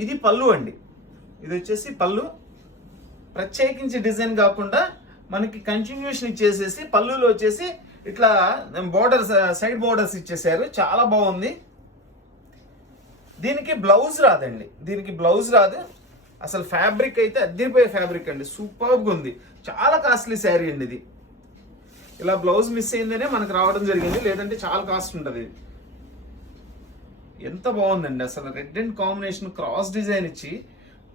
ఇది పళ్ళు అండి. ఇది వచ్చేసి పళ్ళు. ప్రత్యేకించి డిజైన్ కాకుండా మనకి కంటిన్యూషన్ ఇచ్చేసేసి పళ్ళులో వచ్చేసి ఇట్లా బోర్డర్స్, సైడ్ బోర్డర్స్ ఇచ్చేసారు. చాలా బాగుంది. దీనికి బ్లౌజ్ రాదండి. దీనికి బ్లౌజ్ రాదు. అసలు ఫ్యాబ్రిక్ అయితే అద్దరిపోయే ఫ్యాబ్రిక్ అండి. సూపర్గా ఉంది. చాలా కాస్ట్లీ శారీ అండి ఇది. ఇలా బ్లౌజ్ మిస్ అయిందనే మనకు రావడం జరిగింది, లేదంటే చాలా కాస్ట్ ఉంటుంది ఇది. ఎంత బాగుందండి అసలు. Red and combination cross design ఇచ్చి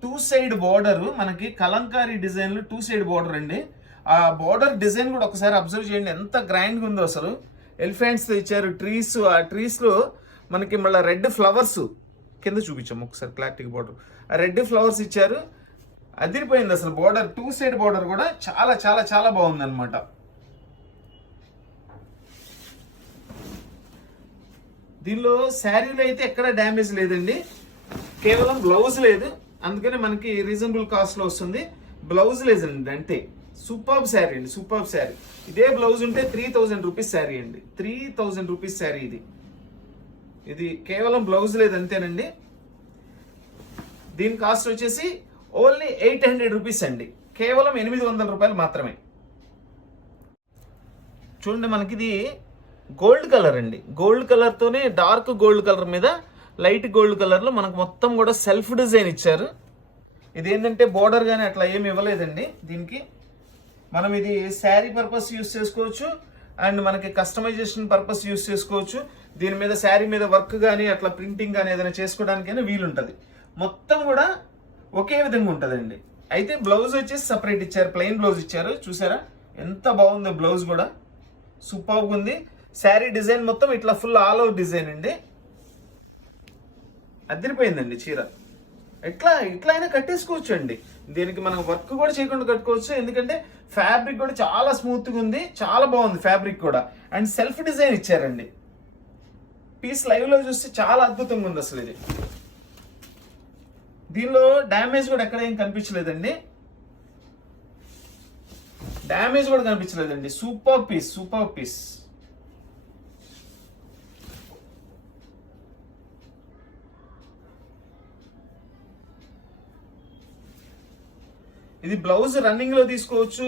2 సైడ్ బార్డర్, మనకి కలంకారీ డిజైన్లు 2 సైడ్ బార్డర్ అండి. ఆ బార్డర్ డిజైన్ కూడా ఒకసారి అబ్జర్వ్ చేయండి, ఎంత గ్రాండ్గా ఉందో అసలు. ఎలిఫెంట్స్ ఇచ్చారు, ట్రీస్. ఆ ట్రీస్లో మనకి మళ్ళీ రెడ్ ఫ్లవర్స్ కింద చూపించాము ఒకసారి క్లారిటీగా. బార్డర్ ఆ రెడ్ ఫ్లవర్స్ ఇచ్చారు. అదిరిపోయింది అసలు. బార్డర్ 2 సైడ్ బార్డర్ కూడా చాలా చాలా చాలా బాగుంది అనమాట. దీనిలో శారీలో అయితే ఎక్కడ డ్యామేజ్ లేదండి, కేవలం బ్లౌజ్ లేదు. అందుకని మనకి రీజనబుల్ కాస్ట్లో వస్తుంది. బ్లౌజ్ లేదండి అంతే. సూపర్బ్ శారీ అండి, సూపర్బ్ శారీ. ఇదే బ్లౌజ్ ఉంటే 3000 రూపీస్ శారీ అండి. 3000 రూపీస్ శారీ ఇది. ఇది కేవలం బ్లౌజ్ లేదు అంతేనండి. దీని కాస్ట్ వచ్చేసి ఓన్లీ 800 రూపీస్ అండి. కేవలం 800 రూపాయలు మాత్రమే. చూడండి, మనకి ఇది గోల్డ్ కలర్ అండి. గోల్డ్ కలర్తోనే డార్క్ గోల్డ్ కలర్ మీద లైట్ గోల్డ్ కలర్లో మనకు మొత్తం కూడా సెల్ఫ్ డిజైన్ ఇచ్చారు. ఇది ఏంటంటే బోర్డర్ కానీ అట్లా ఏమి ఇవ్వలేదండి దీనికి. మనం ఇది శారీ పర్పస్ యూస్ చేసుకోవచ్చు, అండ్ మనకి కస్టమైజేషన్ పర్పస్ యూస్ చేసుకోవచ్చు. దీని మీద శారీ మీద వర్క్ కానీ అట్లా ప్రింటింగ్ కానీ ఏదైనా చేసుకోవడానికైనా వీలుంటుంది. మొత్తం కూడా ఒకే విధంగా ఉంటుందండి. అయితే బ్లౌజ్ వచ్చేసి సపరేట్ ఇచ్చారు, ప్లెయిన్ బ్లౌజ్ ఇచ్చారు. చూసారా ఎంత బాగుందో బ్లౌజ్ కూడా. సూపర్గా ఉంది. శారీ డిజైన్ మొత్తం ఇట్లా ఫుల్ ఆల్ ఓవర్ డిజైన్ అండి. అదిరిపోయిందండి చీర. ఇట్లా అయినా కట్టేసుకోవచ్చు అండి. దీనికి మనం వర్క్ కూడా చేయకుండా కట్టుకోవచ్చు, ఎందుకంటే ఫ్యాబ్రిక్ కూడా చాలా స్మూత్గా ఉంది. చాలా బాగుంది ఫ్యాబ్రిక్ కూడా. అండ్ సెల్ఫ్ డిజైన్ ఇచ్చారండి. పీస్ లైవ్లో చూస్తే చాలా అద్భుతంగా ఉంది అసలు ఇది. దీనిలో డ్యామేజ్ కూడా ఎక్కడ ఏం కనిపించలేదండి. డ్యామేజ్ కూడా కనిపించలేదండి. Super piece, super piece. ఇది బ్లౌజ్ రన్నింగ్ లో తీసుకోవచ్చు,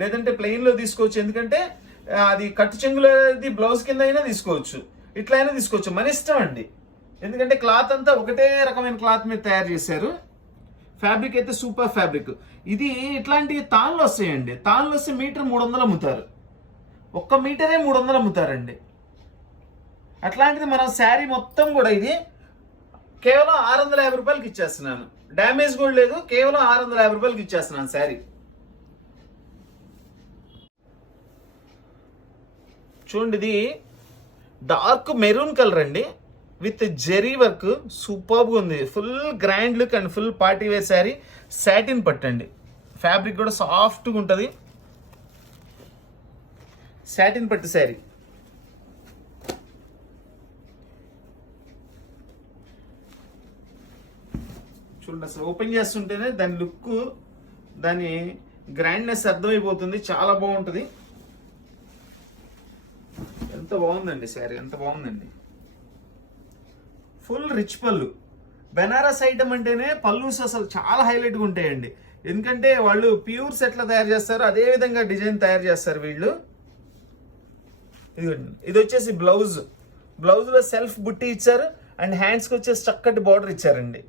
లేదంటే ప్లెయిన్ లో తీసుకోవచ్చు. ఎందుకంటే అది కట్టు చెంగులది బ్లౌజ్ కింద అయినా తీసుకోవచ్చు, ఇట్లా అయినా తీసుకోవచ్చు. మన ఇష్టం అండి. ఎందుకంటే క్లాత్ అంతా ఒకటే రకమైన క్లాత్ మీద తయారు చేశారు. ఫ్యాబ్రిక్ అయితే సూపర్ ఫ్యాబ్రిక్. ఇది ఇట్లాంటి తాళ్ళు వస్తాయండి. తాళ్ళు వస్తే మీటర్ 300 అమ్ముతారు. 1 మీటరే 300 అమ్ముతారండి. అట్లాంటిది మనం శారీ మొత్తం కూడా ఇది కేవలం 650 రూపాయలకి ఇచ్చేస్తున్నాను. డ్యామేజ్ కూడా లేదు, కేవలం 650 రూపాయలకి ఇచ్చేస్తున్నాను శారీ. చూడండి, ఇది డార్క్ మెరూన్ కలర్ అండి, విత్ జెరీ వర్క్. సూపర్గా ఉంది. Full grand look and full party wear saree. Satin పట్టండి. ఫ్యాబ్రిక్ కూడా సాఫ్ట్గా ఉంటుంది. సాటిన్ పట్టు శారీ. చూడండి, అసలు ఓపెన్ చేస్తుంటేనే దాని లుక్, దాని గ్రాండ్నెస్ అర్థమైపోతుంది. చాలా బాగుంటుంది. ఎంత బాగుందండి శారీ, ఎంత బాగుందండి. ఫుల్ రిచ్ పళ్ళు. బెనారస్ ఐటమ్ అంటేనే పళ్ళుస్ అసలు చాలా హైలైట్గా ఉంటాయండి. ఎందుకంటే వాళ్ళు ప్యూర్స్ ఎట్లా తయారు చేస్తారో అదే విధంగా డిజైన్ తయారు చేస్తారు వీళ్ళు. ఇది వచ్చేసి బ్లౌజ్. బ్లౌజ్లో సెల్ఫ్ బుట్టి ఇచ్చారు, అండ్ హ్యాండ్స్కి వచ్చేసి చక్కటి బార్డర్ ఇచ్చారండి.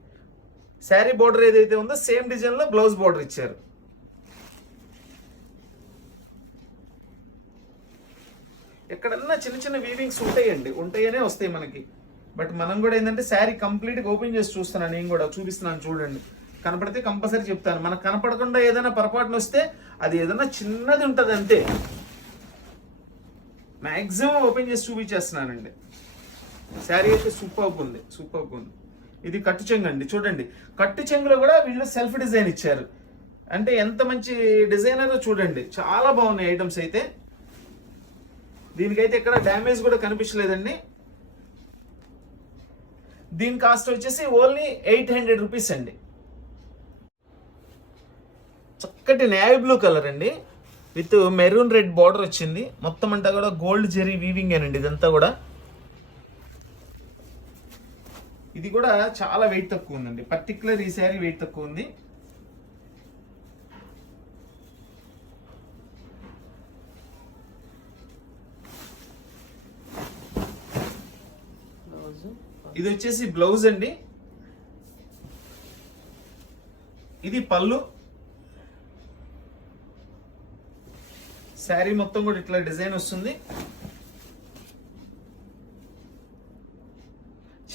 శారీ బార్డర్ ఏదైతే ఉందో సేమ్ డిజైన్లో బ్లౌజ్ బార్డర్ ఇచ్చారు. ఎక్కడన్నా చిన్న చిన్న వీవింగ్స్ ఉంటాయండి, ఉంటాయనే వస్తాయి మనకి. బట్ మనం కూడా ఏంటంటే శారీ కంప్లీట్గా ఓపెన్ చేసి చూస్తున్నాను, నేను కూడా చూపిస్తున్నాను. చూడండి, కనపడితే కంపల్సరీ చెప్తాను. మనకు కనపడకుండా ఏదైనా పొరపాటున వస్తే అది ఏదైనా చిన్నది ఉంటుంది అంతే. మ్యాక్సిమం ఓపెన్ చేసి చూపించేస్తున్నానండి. శారీ అయితే సూపర్గా ఉంది, సూపర్గా ఉంది. ఇది కట్టు చెంగు అండి. చూడండి, కట్టు చెంగులో కూడా వీళ్ళు సెల్ఫ్ డిజైన్ ఇచ్చారు. అంటే ఎంత మంచి డిజైనరో చూడండి. చాలా బాగున్నాయి ఐటమ్స్ అయితే. దీనికైతే ఎక్కడ డ్యామేజ్ కూడా కనిపించలేదండి. దీని కాస్ట్ వచ్చేసి ఓన్లీ 800 రూపీస్ అండి. చక్కటి నేవీ బ్లూ కలర్ అండి, విత్ మెరూన్ రెడ్ బార్డర్ వచ్చింది. మొత్తం అంతా కూడా గోల్డ్ జెరీ వీవింగ్ అండి. ఇదంతా కూడా ఇది కూడా చాలా వెయిట్ తక్కువ ఉందండి, పర్టికులర్ ఈ శారీ వెయిట్ తక్కువ ఉంది. ఇది వచ్చేసి బ్లౌజ్ అండి, ఇది పళ్ళు. శారీ మొత్తం కూడా ఇట్లా డిజైన్ వస్తుంది,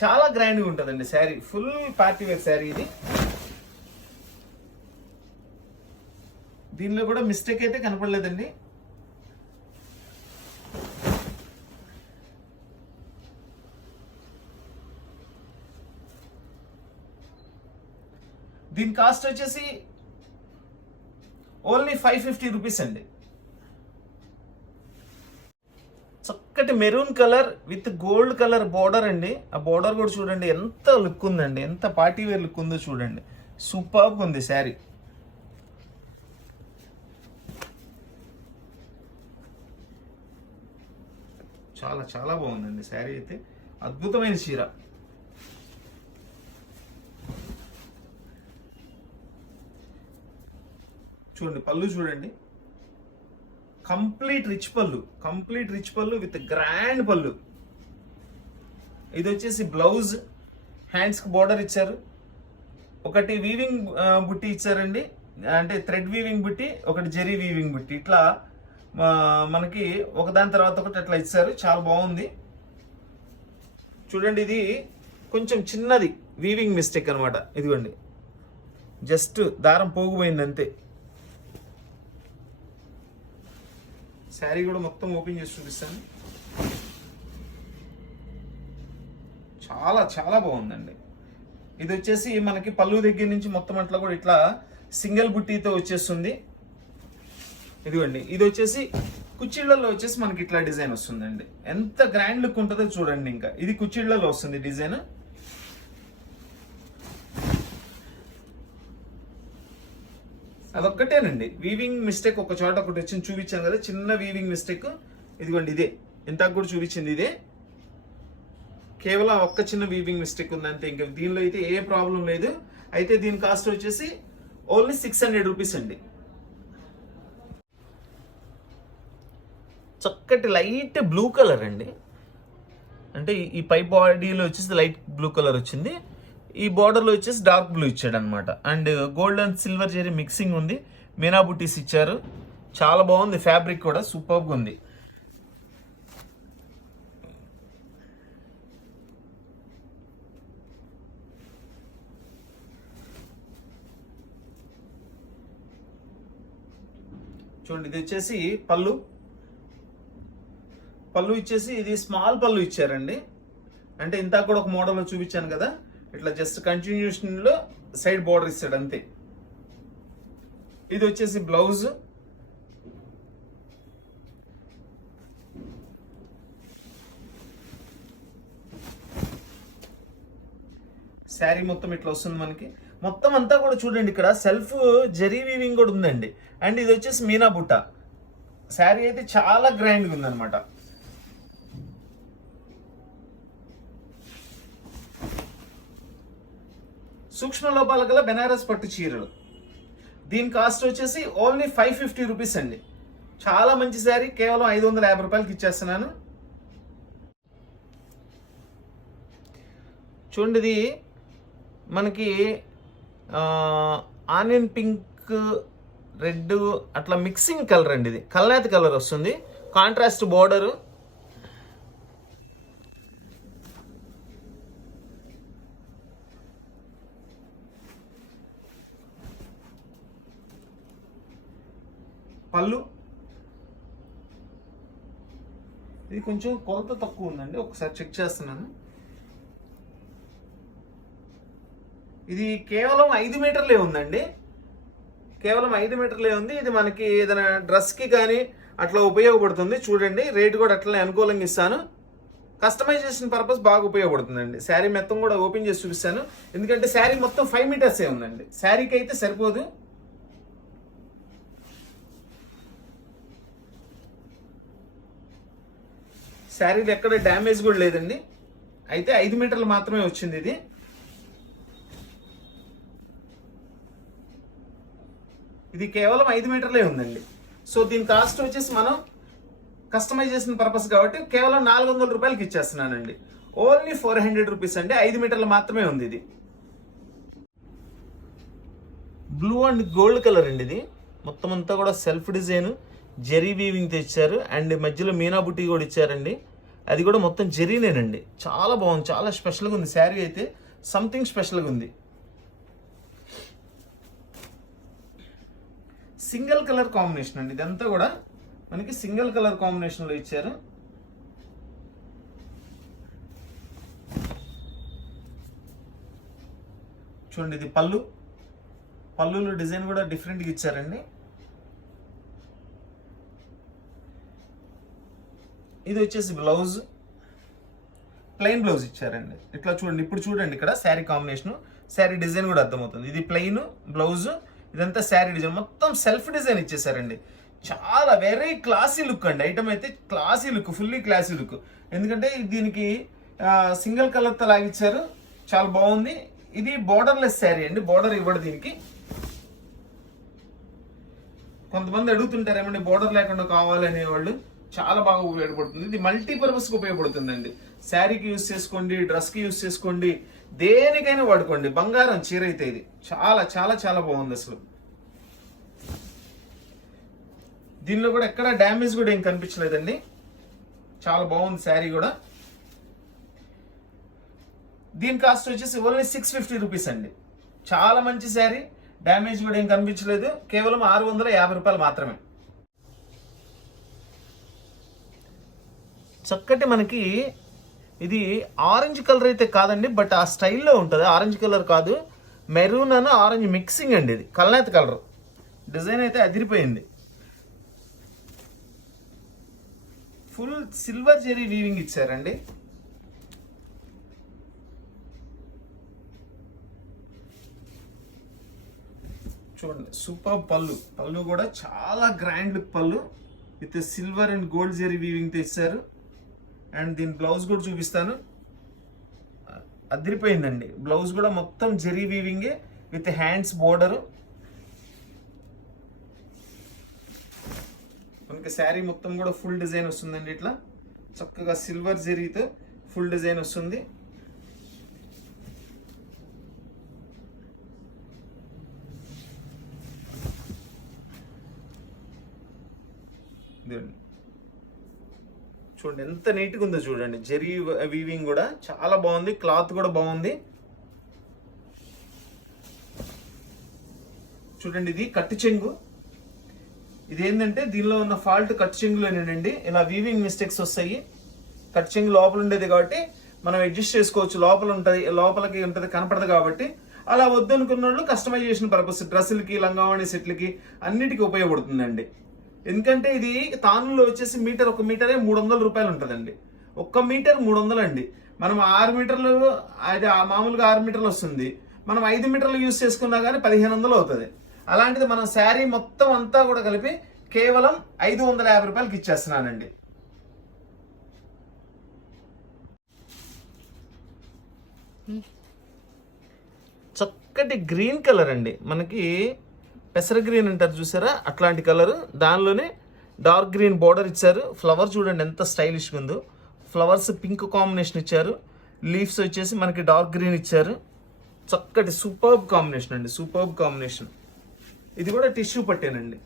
చాలా గ్రాండ్గా ఉంటుందండి saree. Full party wear saree ఇది. దీనిలో కూడా మిస్టేక్ అయితే కనపడలేదండి. దీని కాస్ట్ వచ్చేసి ఓన్లీ 550 రూపీస్ అండి. చక్కటి maroon colour with gold colour border అండి. ఆ బోర్డర్ కూడా చూడండి ఎంత లుక్ ఉందండి, ఎంత పార్టీ వేర్ లుక్ ఉందో చూడండి. సూపర్గా ఉంది శారీ. చాలా చాలా బాగుందండి శారీ అయితే, అద్భుతమైన చీర. చూడండి పళ్ళు చూడండి, కంప్లీట్ రిచ్ పళ్ళు విత్ గ్రాండ్ పళ్ళు. ఇది వచ్చేసి బ్లౌజ్, హ్యాండ్స్కి బోర్డర్ ఇచ్చారు, ఒకటి వీవింగ్ బుట్టి ఇచ్చారండి, అంటే థ్రెడ్ వీవింగ్ బుట్టి, ఒకటి జెరీ వీవింగ్ బుట్టి, ఇట్లా మనకి ఒకదాని తర్వాత ఒకటి అట్లా ఇచ్చారు. చాలా బాగుంది చూడండి. ఇది కొంచెం చిన్నది వీవింగ్ మిస్టేక్ అనమాట. ఇదిగోండి జస్ట్ దారం పోగుపోయింది అంతే. శారీ కూడా మొత్తం ఓపెన్ చేసి చూపిస్తాను. చాలా చాలా బాగుందండి. ఇది వచ్చేసి మనకి పళ్ళు దగ్గర నుంచి మొత్తం అట్లా కూడా ఇట్లా సింగిల్ బుట్టీతో వచ్చేస్తుంది. ఇదిగోండి ఇది వచ్చేసి కుచ్చిళ్ళలో వచ్చేసి మనకి ఇట్లా డిజైన్ వస్తుందండి. ఎంత గ్రాండ్ లుక్ ఉంటుందో చూడండి. ఇంకా ఇది కుచ్చిళ్ళలో వస్తుంది డిజైన్. అదొక్కటేనండి వీవింగ్ మిస్టేక్, ఒక చోట ఒకటి వచ్చింది చూపించాను కదా, చిన్న వీవింగ్ మిస్టేక్. ఇదిగోండి ఇదే ఇంతకు కూడా చూపించింది ఇదే, కేవలం ఒక్క చిన్న వీవింగ్ మిస్టేక్ ఉంది అంతే. ఇంకా దీనిలో అయితే ఏ ప్రాబ్లం లేదు. అయితే దీని కాస్ట్ వచ్చేసి ఓన్లీ 600 రూపీస్ అండి. చక్కటి లైట్ బ్లూ కలర్ అండి, అంటే ఈ పై బాడీలో వచ్చేసి లైట్ బ్లూ కలర్ వచ్చింది, ఈ బార్డర్లో వచ్చేసి డార్క్ బ్లూ ఇచ్చాడు అనమాట. And gold and silver zari mixing ఉంది, మీనా బుటీస్ ఇచ్చారు. చాలా బాగుంది, ఫ్యాబ్రిక్ కూడా సూపర్గా ఉంది. చూడండి ఇది వచ్చేసి పళ్ళు ఇచ్చేసి ఇది స్మాల్ పళ్ళు ఇచ్చారండి. అంటే ఇంత కూడా ఒక మోడల్లో చూపించాను కదా, ఇట్లా జస్ట్ కంటిన్యూషన్లో సైడ్ బార్డర్ ఇస్తాడు అంతే. ఇది వచ్చేసి బ్లౌజ్, శారీ మొత్తం ఇట్లా వస్తుంది మనకి. మొత్తం అంతా కూడా చూడండి ఇక్కడ సెల్ఫ్ జరీ వీవింగ్ కూడా ఉందండి. అండ్ ఇది వచ్చేసి మీనా బుట్ట. శారీ అయితే చాలా గ్రాండ్గా ఉందన్నమాట. సూక్ష్మ లోపాల గల బెనారస్ పట్టు చీరలు. దీని కాస్ట్ వచ్చేసి ఓన్లీ 550 రూపీస్ అండి. చాలా మంచి శారీ, కేవలం 550 రూపాయలకి ఇచ్చేస్తున్నాను. చూడండి ఇది మనకి ఆనియన్ పింక్ రెడ్ అట్లా మిక్సింగ్ కలర్ అండి. ఇది కల్నేత కలర్ వస్తుంది, కాంట్రాస్ట్ బోర్డరు. పళ్ళు ఇది కొంచెం కొలత తక్కువ ఉందండి, ఒకసారి చెక్ చేస్తున్నాను. ఇది కేవలం 5 మీటర్లే ఉందండి, కేవలం 5 మీటర్లే ఉంది. ఇది మనకి ఏదైనా డ్రెస్కి కానీ అట్లా ఉపయోగపడుతుంది. చూడండి రేటు కూడా అట్లనే అనుకూలంగా ఇస్తాను. కస్టమైజేషన్ పర్పస్ బాగా ఉపయోగపడుతుందండి. శారీ మొత్తం కూడా ఓపెన్ చేసి చూపిస్తాను, ఎందుకంటే శారీ మొత్తం 5 మీటర్సే ఉందండి. శారీకి అయితే సరిపోదు. శారీలో ఎక్కడ డ్యామేజ్ కూడా లేదండి. అయితే 5 మీటర్లు మాత్రమే వచ్చింది ఇది. ఇది కేవలం 5 మీటర్లే ఉందండి. సో దీని కాస్ట్ వచ్చేసి మనం కస్టమైజేషన్ పర్పస్ కాబట్టి కేవలం 400 రూపాయలకి ఇచ్చేస్తున్నానండి. ఓన్లీ 400 రూపీస్ అండి. 5 మీటర్లు మాత్రమే ఉంది ఇది. బ్లూ అండ్ గోల్డ్ కలర్ అండి. ఇది మొత్తం అంతా కూడా సెల్ఫ్ డిజైన్ జెరీ వీవింగ్ తెచ్చారు. అండ్ మధ్యలో మీనా బుట్టి కూడా ఇచ్చారండి. అది కూడా మొత్తం జెరీనేనండి. చాలా బాగుంది, చాలా స్పెషల్గా ఉంది. శారీ అయితే సంథింగ్ స్పెషల్గా ఉంది. సింగిల్ కలర్ కాంబినేషన్ అండి. ఇదంతా కూడా మనకి సింగిల్ కలర్ కాంబినేషన్లో ఇచ్చారు. చూడండి, ఇది పళ్ళులో డిజైన్ కూడా డిఫరెంట్గా ఇచ్చారండి. ఇది వచ్చేసి బ్లౌజ్, ప్లెయిన్ బ్లౌజ్ ఇచ్చారండి. ఇట్లా చూడండి, ఇప్పుడు చూడండి ఇక్కడ శారీ కాంబినేషన్, శారీ డిజైన్ కూడా అర్థమవుతుంది. ఇది ప్లెయిన్ బ్లౌజ్, ఇదంతా శారీ డిజైన్, మొత్తం సెల్ఫ్ డిజైన్ ఇచ్చేసారండి. చాలా వెరీ క్లాసీ లుక్ అండి. ఐటమ్ అయితే classy look, fully classy look. ఎందుకంటే దీనికి సింగిల్ కలర్తో లాగిచ్చారు, చాలా బాగుంది. ఇది బోర్డర్లెస్ శారీ అండి, బోర్డర్ ఇవ్వడు దీనికి. కొంతమంది అడుగుతుంటారు ఏమంటే బోర్డర్ లేకుండా కావాలనే వాళ్ళు, చాలా బాగా ఉపయోగపడుతుంది. ఇది మల్టీపర్పస్కి ఉపయోగపడుతుందండి. శారీకి యూజ్ చేసుకోండి, డ్రెస్కి యూజ్ చేసుకోండి, దేనికైనా వాడుకోండి. బంగారం చీర అయితే ఇది చాలా చాలా చాలా బాగుంది అసలు. దీనిలో కూడా ఎక్కడ డ్యామేజ్ కూడా ఏం కనిపించలేదండి. చాలా బాగుంది శారీ కూడా. దీని కాస్ట్ వచ్చేసి ఓన్లీ 650 రూపీస్ అండి. చాలా మంచి శారీ, డ్యామేజ్ కూడా ఏం కనిపించలేదు. కేవలం 650 రూపాయలు మాత్రమే. చక్కటి మనకి ఇది ఆరెంజ్ కలర్ అయితే కాదండి, బట్ ఆ స్టైల్లో ఉంటుంది. ఆరెంజ్ కలర్ కాదు, మెరూన్ అని ఆరెంజ్ మిక్సింగ్ అండి. ఇది కల్నేత కలర్. డిజైన్ అయితే అదిరిపోయింది. ఫుల్ సిల్వర్ జెరీ వీవింగ్ ఇచ్చారండి. చూడండి, సూపర్ పళ్ళు కూడా చాలా గ్రాండ్ లుక్ పళ్ళు with silver and gold zari weaving తెచ్చారు. అండ్ దీని బ్లౌజ్ కూడా చూపిస్తాను, అదిరిపోయిందండి. బ్లౌజ్ కూడా మొత్తం జెరీ వీవింగే విత్ హ్యాండ్స్ బోర్డరు. మనకి శారీ మొత్తం కూడా ఫుల్ డిజైన్ వస్తుందండి. ఇట్లా చక్కగా సిల్వర్ జెరీతో ఫుల్ డిజైన్ వస్తుంది. చూడండి ఎంత నీట్గా ఉందో చూడండి. జెరీ వీవింగ్ కూడా చాలా బాగుంది, క్లాత్ కూడా బాగుంది. చూడండి, ఇది కట్టు చెంగు. ఇది ఏంటంటే దీనిలో ఉన్న ఫాల్ట్ కట్టు చెంగులోనేనండి. ఇలా వీవింగ్ మిస్టేక్స్ వస్తాయి. కట్టు చెంగు లోపల ఉండేది కాబట్టి మనం అడ్జస్ట్ చేసుకోవచ్చు. లోపలికి ఉంటుంది కనపడదు కాబట్టి. అలా వద్దు అనుకున్న వాళ్ళు కస్టమైజేషన్ పర్పస్ డ్రెస్సులకి, లంగావాణి సెట్లకి అన్నిటికీ ఉపయోగపడుతుందండి. ఎందుకంటే ఇది తానులో వచ్చేసి ఒక మీటరే 300 రూపాయలు ఉంటుందండి. 1 మీటర్ 300 అండి. మనం 6 మీటర్లు, అది మామూలుగా 6 మీటర్లు వస్తుంది. మనం 5 మీటర్లు యూజ్ చేసుకున్నా కానీ 1500 అవుతుంది. అలాంటిది మనం శారీ మొత్తం అంతా కూడా కలిపి కేవలం 550 రూపాయలకి ఇచ్చేస్తున్నానండి. చక్కటి గ్రీన్ కలర్ అండి. మనకి పెసర గ్రీన్ అంటారు చూసారా, అట్లాంటి కలరు. దానిలోనే డార్క్ గ్రీన్ బోర్డర్ ఇచ్చారు. ఫ్లవర్ చూడండి ఎంత స్టైలిష్గా ఉందో. ఫ్లవర్స్ పింక్ కాంబినేషన్ ఇచ్చారు. లీవ్స్ వచ్చేసి మనకి డార్క్ గ్రీన్ ఇచ్చారు. చక్కటి సూపర్బ్ కాంబినేషన్ అండి, సూపర్బ్ కాంబినేషన్. ఇది కూడా టిష్యూ పట్టేనండి.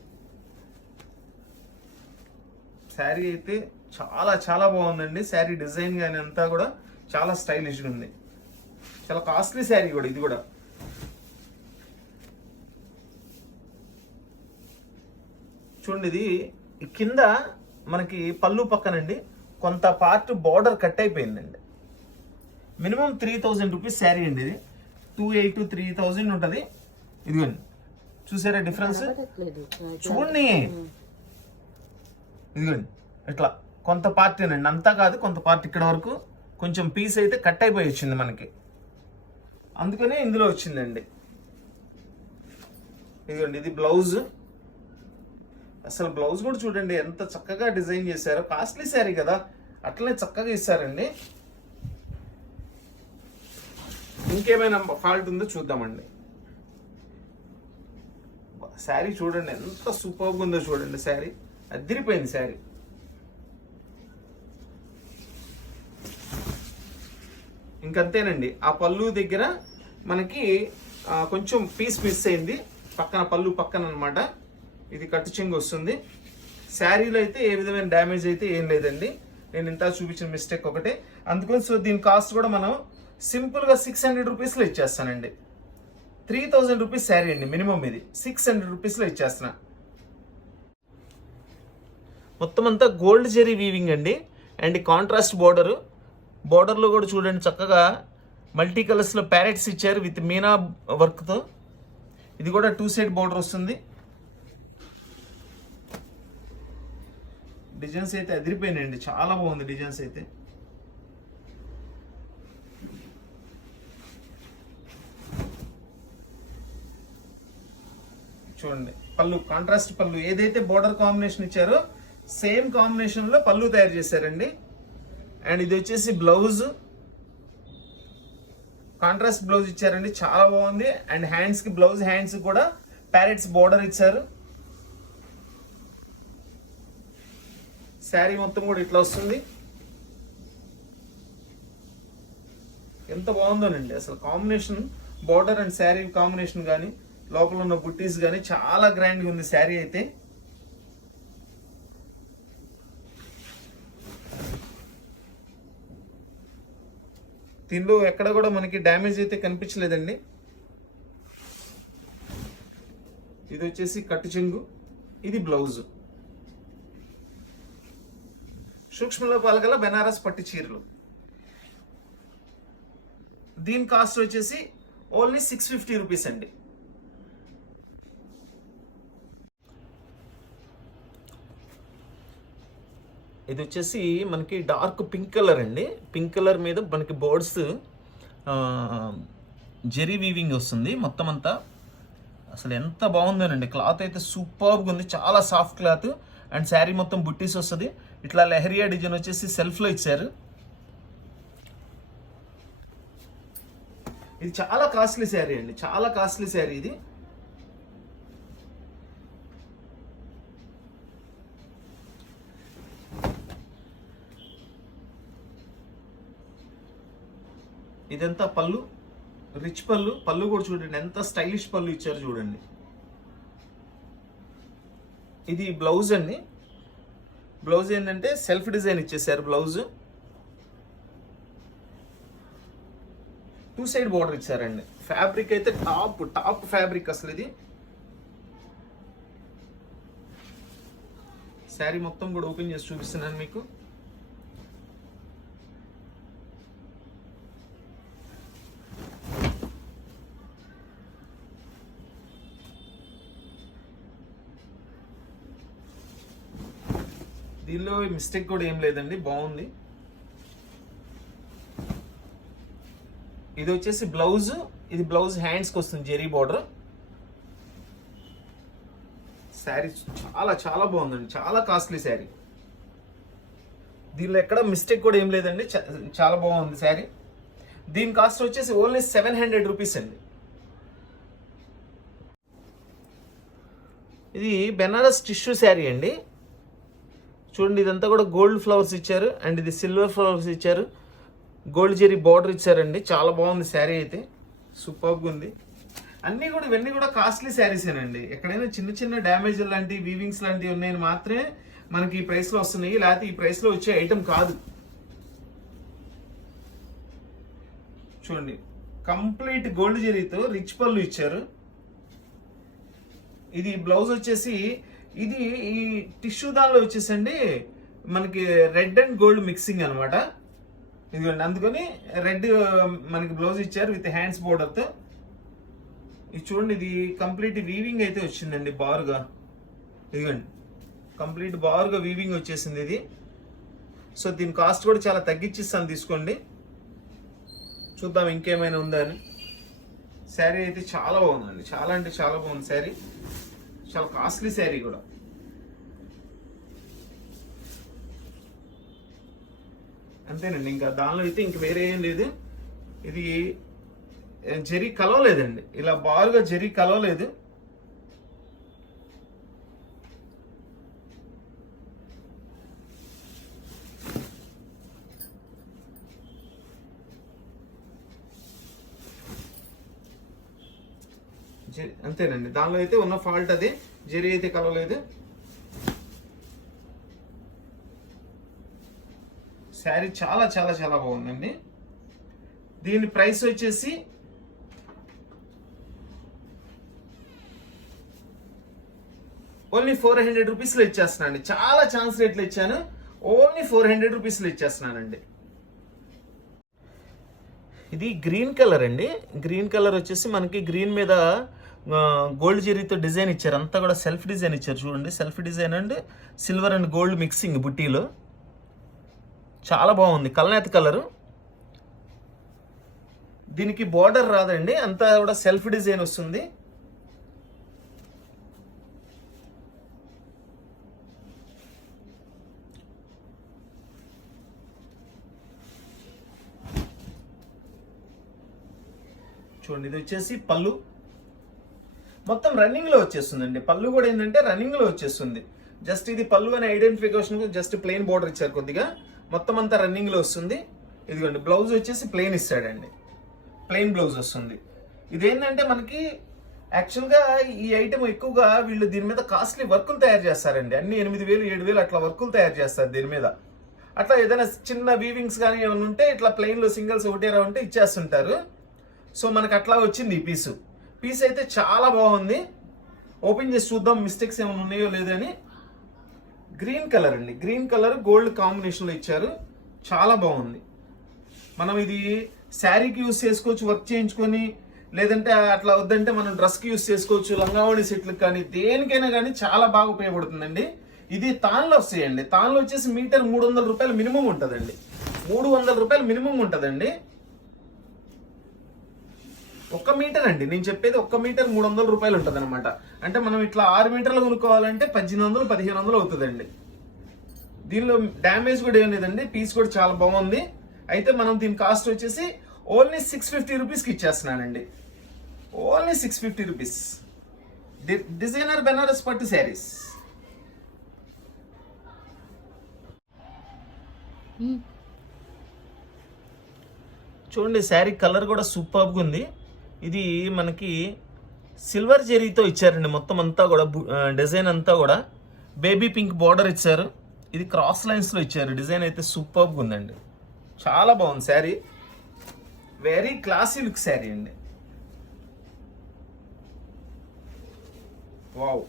శారీ అయితే చాలా చాలా బాగుందండి. శారీ డిజైన్ కానీ అంతా కూడా చాలా స్టైలిష్గా ఉంది. చాలా కాస్ట్లీ శారీ కూడా ఇది కూడా. చూడండి, ఇది కింద మనకి పళ్ళు పక్కనండి కొంత పార్ట్ బార్డర్ కట్ అయిపోయిందండి. మినిమం 3000 రూపీస్ శారీ అండి. ఇది 2800 to 3000 ఉంటుంది. ఇదిగోండి, చూసారా డిఫరెన్స్? చూడండి, ఇదిగోండి ఇట్లా కొంత పార్ట్ అండి, అంతా కాదు, కొంత పార్ట్ ఇక్కడ వరకు కొంచెం పీస్ అయితే కట్ అయిపోయి వచ్చింది మనకి. అందుకనే ఇందులో వచ్చిందండి. ఇదిగోండి, ఇది బ్లౌజ్. అసలు బ్లౌజ్ కూడా చూడండి ఎంత చక్కగా డిజైన్ చేశారో. కాస్ట్లీ శారీ కదా, అట్లనే చక్కగా ఇస్తారండి. ఇంకేమైనా ఫాల్ట్ ఉందో చూద్దామండి. శారీ చూడండి ఎంత సూపర్గా ఉందో చూడండి. శారీ అదిరిపోయింది శారీ. ఇంకంతేనండి. ఆ పళ్ళు దగ్గర మనకి కొంచెం పీస్ మిస్ అయింది, పక్కన పళ్ళు పక్కన అనమాట. ఇది కట్టు చెంగు వస్తుంది. శారీలో అయితే ఏ విధమైన డ్యామేజ్ అయితే ఏం లేదండి. నేను ఇంత చూపించిన మిస్టేక్ ఒకటే, అందుకని సో దీని కాస్ట్ కూడా మనం సింపుల్గా 600 రూపీస్లో ఇచ్చేస్తానండి. 3000 రూపీస్ శారీ అండి మినిమం. ఇది 600 రూపీస్లో ఇచ్చేస్తున్నా. మొత్తం అంతా గోల్డ్ జెరీ వీవింగ్ అండి. అండ్ కాంట్రాస్ట్ బోర్డర్లో కూడా చూడండి చక్కగా మల్టీ కలర్స్లో ప్యారెట్స్ ఇచ్చారు విత్ మీనా వర్క్తో. ఇది కూడా 2 సైడ్ బోర్డర్ వస్తుంది. డిజైన్స్ అయితే అదిరిపోయినాయండి, చాలా బాగుంది డిజైన్స్ అయితే. చూడండి పళ్ళు, కాంట్రాస్ట్ పళ్ళు. ఏదైతే బోర్డర్ కాంబినేషన్ ఇచ్చారో సేమ్ కాంబినేషన్లో పళ్ళు తయారు చేశారండి. అండ్ ఇది వచ్చేసి బ్లౌజ్, కాంట్రాస్ట్ బ్లౌజ్ ఇచ్చారండి, చాలా బాగుంది. అండ్ హ్యాండ్స్కి బ్లౌజ్ హ్యాండ్స్ కూడా ప్యారెట్స్ బోర్డర్ ఇచ్చారు. శారీ మొత్తం కూడా ఇట్లా వస్తుంది. ఎంత బాగుందోనండి అసలు combination. Border and sari combination కానీ లోపల ఉన్న బుట్టీస్ కానీ చాలా గ్రాండ్గా ఉంది శారీ అయితే. దీనిలో ఎక్కడ కూడా మనకి డ్యామేజ్ అయితే కనిపించలేదండి. ఇది వచ్చేసి కట్టు చెంగు, ఇది బ్లౌజ్. సూక్ష్మలో పాలగల బెనారస్ పట్టు చీరలు. దీని కాస్ట్ వచ్చేసి ఓన్లీ 650 రూపీస్ అండి. ఇది వచ్చేసి మనకి డార్క్ పింక్ కలర్ అండి. పింక్ కలర్ మీద మనకి బోర్డ్స్ జెరీ వీవింగ్ వస్తుంది మొత్తం అంతా. అసలు ఎంత బాగుందోనండి. క్లాత్ అయితే సూపర్గా ఉంది, చాలా సాఫ్ట్ క్లాత్. అండ్ శారీ మొత్తం బుట్టీస్ వస్తుంది. ఇట్లా లెహరియా డిజైన్ వచ్చేసి సెల్ఫ్లో ఇచ్చారు. ఇది చాలా కాస్ట్లీ శారీ అండి, చాలా కాస్ట్లీ శారీ ఇది. ఇదంతా పళ్ళు, రిచ్ పళ్ళు. పళ్ళు కూడా చూడండి ఎంత స్టైలిష్ పళ్ళు ఇచ్చారు చూడండి. ఇది బ్లౌజ్ అండి. బ్లౌజ్ ఏంటంటే సెల్ఫ్ డిజైన్ ఇచ్చేసారు బ్లౌజ్. 2 సైడ్ బోర్డర్ ఇచ్చారండి. ఫ్యాబ్రిక్ అయితే టాప్ ఫ్యాబ్రిక్ అసలు ఇది. శారీ మొత్తం కూడా ఓపెన్ చేసి చూపిస్తున్నాను మీకు. దీనిలో మిస్టేక్ కూడా ఏం లేదండి, బాగుంది. ఇది వచ్చేసి బ్లౌజ్, ఇది బ్లౌజ్ హ్యాండ్స్కి వస్తుంది జెరీ బార్డర్. శారీ చాలా చాలా బాగుందండి, చాలా కాస్ట్లీ శారీ. దీనిలో ఎక్కడ మిస్టేక్ కూడా ఏం లేదండి, చాలా బాగుంది శారీ. దీని కాస్ట్ వచ్చేసి ఓన్లీ 700 రూపీస్ అండి. ఇది బెనారస్ టిష్యూ శారీ అండి. చూడండి ఇదంతా కూడా గోల్డ్ ఫ్లవర్స్ ఇచ్చారు. అండ్ ఇది సిల్వర్ ఫ్లవర్స్ ఇచ్చారు. గోల్డ్ జెరీ బార్డర్ ఇచ్చారండి. చాలా బాగుంది శారీ అయితే, సూపర్గా ఉంది. అన్నీ కూడా ఇవన్నీ కూడా కాస్ట్లీ శారీసేనండి. ఎక్కడైనా చిన్న చిన్న డ్యామేజ్ లాంటి వీవింగ్స్ లాంటివి ఉన్నాయని మాత్రమే మనకి ఈ ప్రైస్లో వస్తున్నాయి, లేకపోతే ఈ ప్రైస్లో వచ్చే ఐటమ్ కాదు. చూడండి కంప్లీట్ గోల్డ్ జెరీతో రిచ్ పళ్ళు ఇచ్చారు. ఇది బ్లౌజ్ వచ్చేసి ఇది ఈ టిష్యూ దానిలో వచ్చేసండి మనకి రెడ్ అండ్ గోల్డ్ మిక్సింగ్ అనమాట. ఇదిగోండి అందుకని రెడ్ మనకి బ్లౌజ్ ఇచ్చారు విత్ హ్యాండ్స్ బోర్డర్తో. ఇది చూడండి ఇది కంప్లీట్ వీవింగ్ అయితే వచ్చిందండి బారుగా. ఇదిగోండి కంప్లీట్ బారుగా వీవింగ్ వచ్చేసింది ఇది. సో దీని కాస్ట్ కూడా చాలా తగ్గించిస్తాను, తీసుకోండి. చూద్దాం ఇంకేమైనా ఉందా అని. శారీ అయితే చాలా బాగుందండి, చాలా అంటే చాలా బాగుంది శారీ. చాలా కాస్ట్లీ శారీ కూడా. అంతేనండి, ఇంకా దానిలో అయితే ఇంక వేరే ఏం లేదు. ఇది జెరీ కలవలేదండి, ఇలా బారుగా జెరీ కలవలేదు. అంతేనండి, దానిలో అయితే ఉన్న ఫాల్ట్ అది, జరీ అయితే కలవలేదు. శారీ చాలా చాలా చాలా బాగుందండి. దీని ప్రైస్ వచ్చేసి ఓన్లీ 400 రూపీస్లో ఇచ్చేస్తున్నానండి. చాలా ఛాన్స్ రేట్లు ఇచ్చాను, ఓన్లీ 400 రూపీస్లో ఇచ్చేస్తున్నానండి. ఇది గ్రీన్ కలర్ అండి. గ్రీన్ కలర్ వచ్చేసి మనకి గ్రీన్ మీద గోల్డ్ జెరీతో డిజైన్ ఇచ్చారు. అంతా కూడా సెల్ఫ్ డిజైన్ ఇచ్చారు చూడండి. Self design and silver and gold mixing బుట్టీలో చాలా బాగుంది. కల్నేత కలరు. దీనికి బార్డర్ రాదండి, అంతా కూడా సెల్ఫ్ డిజైన్ వస్తుంది. చూడండి, ఇది వచ్చేసి పళ్ళు మొత్తం రన్నింగ్ లో వచ్చేస్తుందండి. పళ్ళు కూడా ఏంటంటే రన్నింగ్ లో వచ్చేస్తుంది. జస్ట్ ఇది పళ్ళు అనే ఐడెంటిఫికేషన్ జస్ట్ ప్లెయిన్ బార్డర్ ఇచ్చారు కొద్దిగా, మొత్తం అంతా రన్నింగ్ లో వస్తుంది. ఇదిగోండి, బ్లౌజ్ వచ్చేసి ప్లెయిన్ ఇస్తాడండి, ప్లెయిన్ బ్లౌజ్ వస్తుంది. ఇదేంటంటే మనకి యాక్చువల్గా ఈ ఐటమ్ ఎక్కువగా వీళ్ళు దీని మీద కాస్ట్లీ వర్కులు తయారు చేస్తారండి. అన్ని 8,000 7,000 అట్లా వర్కులు తయారు చేస్తారు దీని మీద. అట్లా ఏదైనా చిన్న వీవింగ్స్ కానీ ఏమైనా ఉంటే ఇట్లా ప్లెయిన్లో సింగిల్స్ ఒకటేరా ఉంటే ఇచ్చేస్తుంటారు. సో మనకు అట్లా వచ్చింది ఈ పీస్ అయితే చాలా బాగుంది. ఓపెన్ చేసి చూద్దాం మిస్టేక్స్ ఏమైనా ఉన్నాయో లేదని. గ్రీన్ కలర్ అండి, గ్రీన్ కలర్ గోల్డ్ కాంబినేషన్లో ఇచ్చారు, చాలా బాగుంది. మనం ఇది శారీకి యూస్ చేసుకోవచ్చు, వర్క్ చేయించుకొని, లేదంటే అట్లా వద్దంటే మనం డ్రెస్కి యూస్ చేసుకోవచ్చు, లంగావణి సెట్లకు కానీ దేనికైనా కానీ చాలా బాగా ఉపయోగపడుతుందండి. ఇది తాన్లో వస్తాయండి. తాన్లో వచ్చేసి మీటర్ 300 రూపాయలు మినిమం ఉంటుందండి. 300 రూపాయలు మినిమం ఉంటుందండి. 1 మీటర్ అండి నేను చెప్పేది, 1 మీటర్ 300 రూపాయలు ఉంటుంది అనమాట. అంటే మనం ఇట్లా 6 మీటర్లు కొనుక్కోవాలంటే 1800 1500 అవుతుందండి. దీనిలో డ్యామేజ్ కూడా ఏం లేదండి, పీస్ కూడా చాలా బాగుంది. అయితే మనం దీని కాస్ట్ వచ్చేసి ఓన్లీ 650 రూపీస్కి ఇచ్చేస్తున్నానండి. Only 650 rupees. డిజైనర్ బెనారస్ పట్టు శారీస్. చూడండి, శారీ కలర్ కూడా సూపర్గా ఉంది. ఇది మనకి సిల్వర్ జెరీతో ఇచ్చారండి. మొత్తం అంతా కూడా డిజైన్ అంతా కూడా బేబీ పింక్ బార్డర్ ఇచ్చారు. ఇది క్రాస్ లైన్స్లో ఇచ్చారు. డిజైన్ అయితే సూపర్గా ఉందండి, చాలా బాగుంది sari. Very classy look sari అండి. వావ్,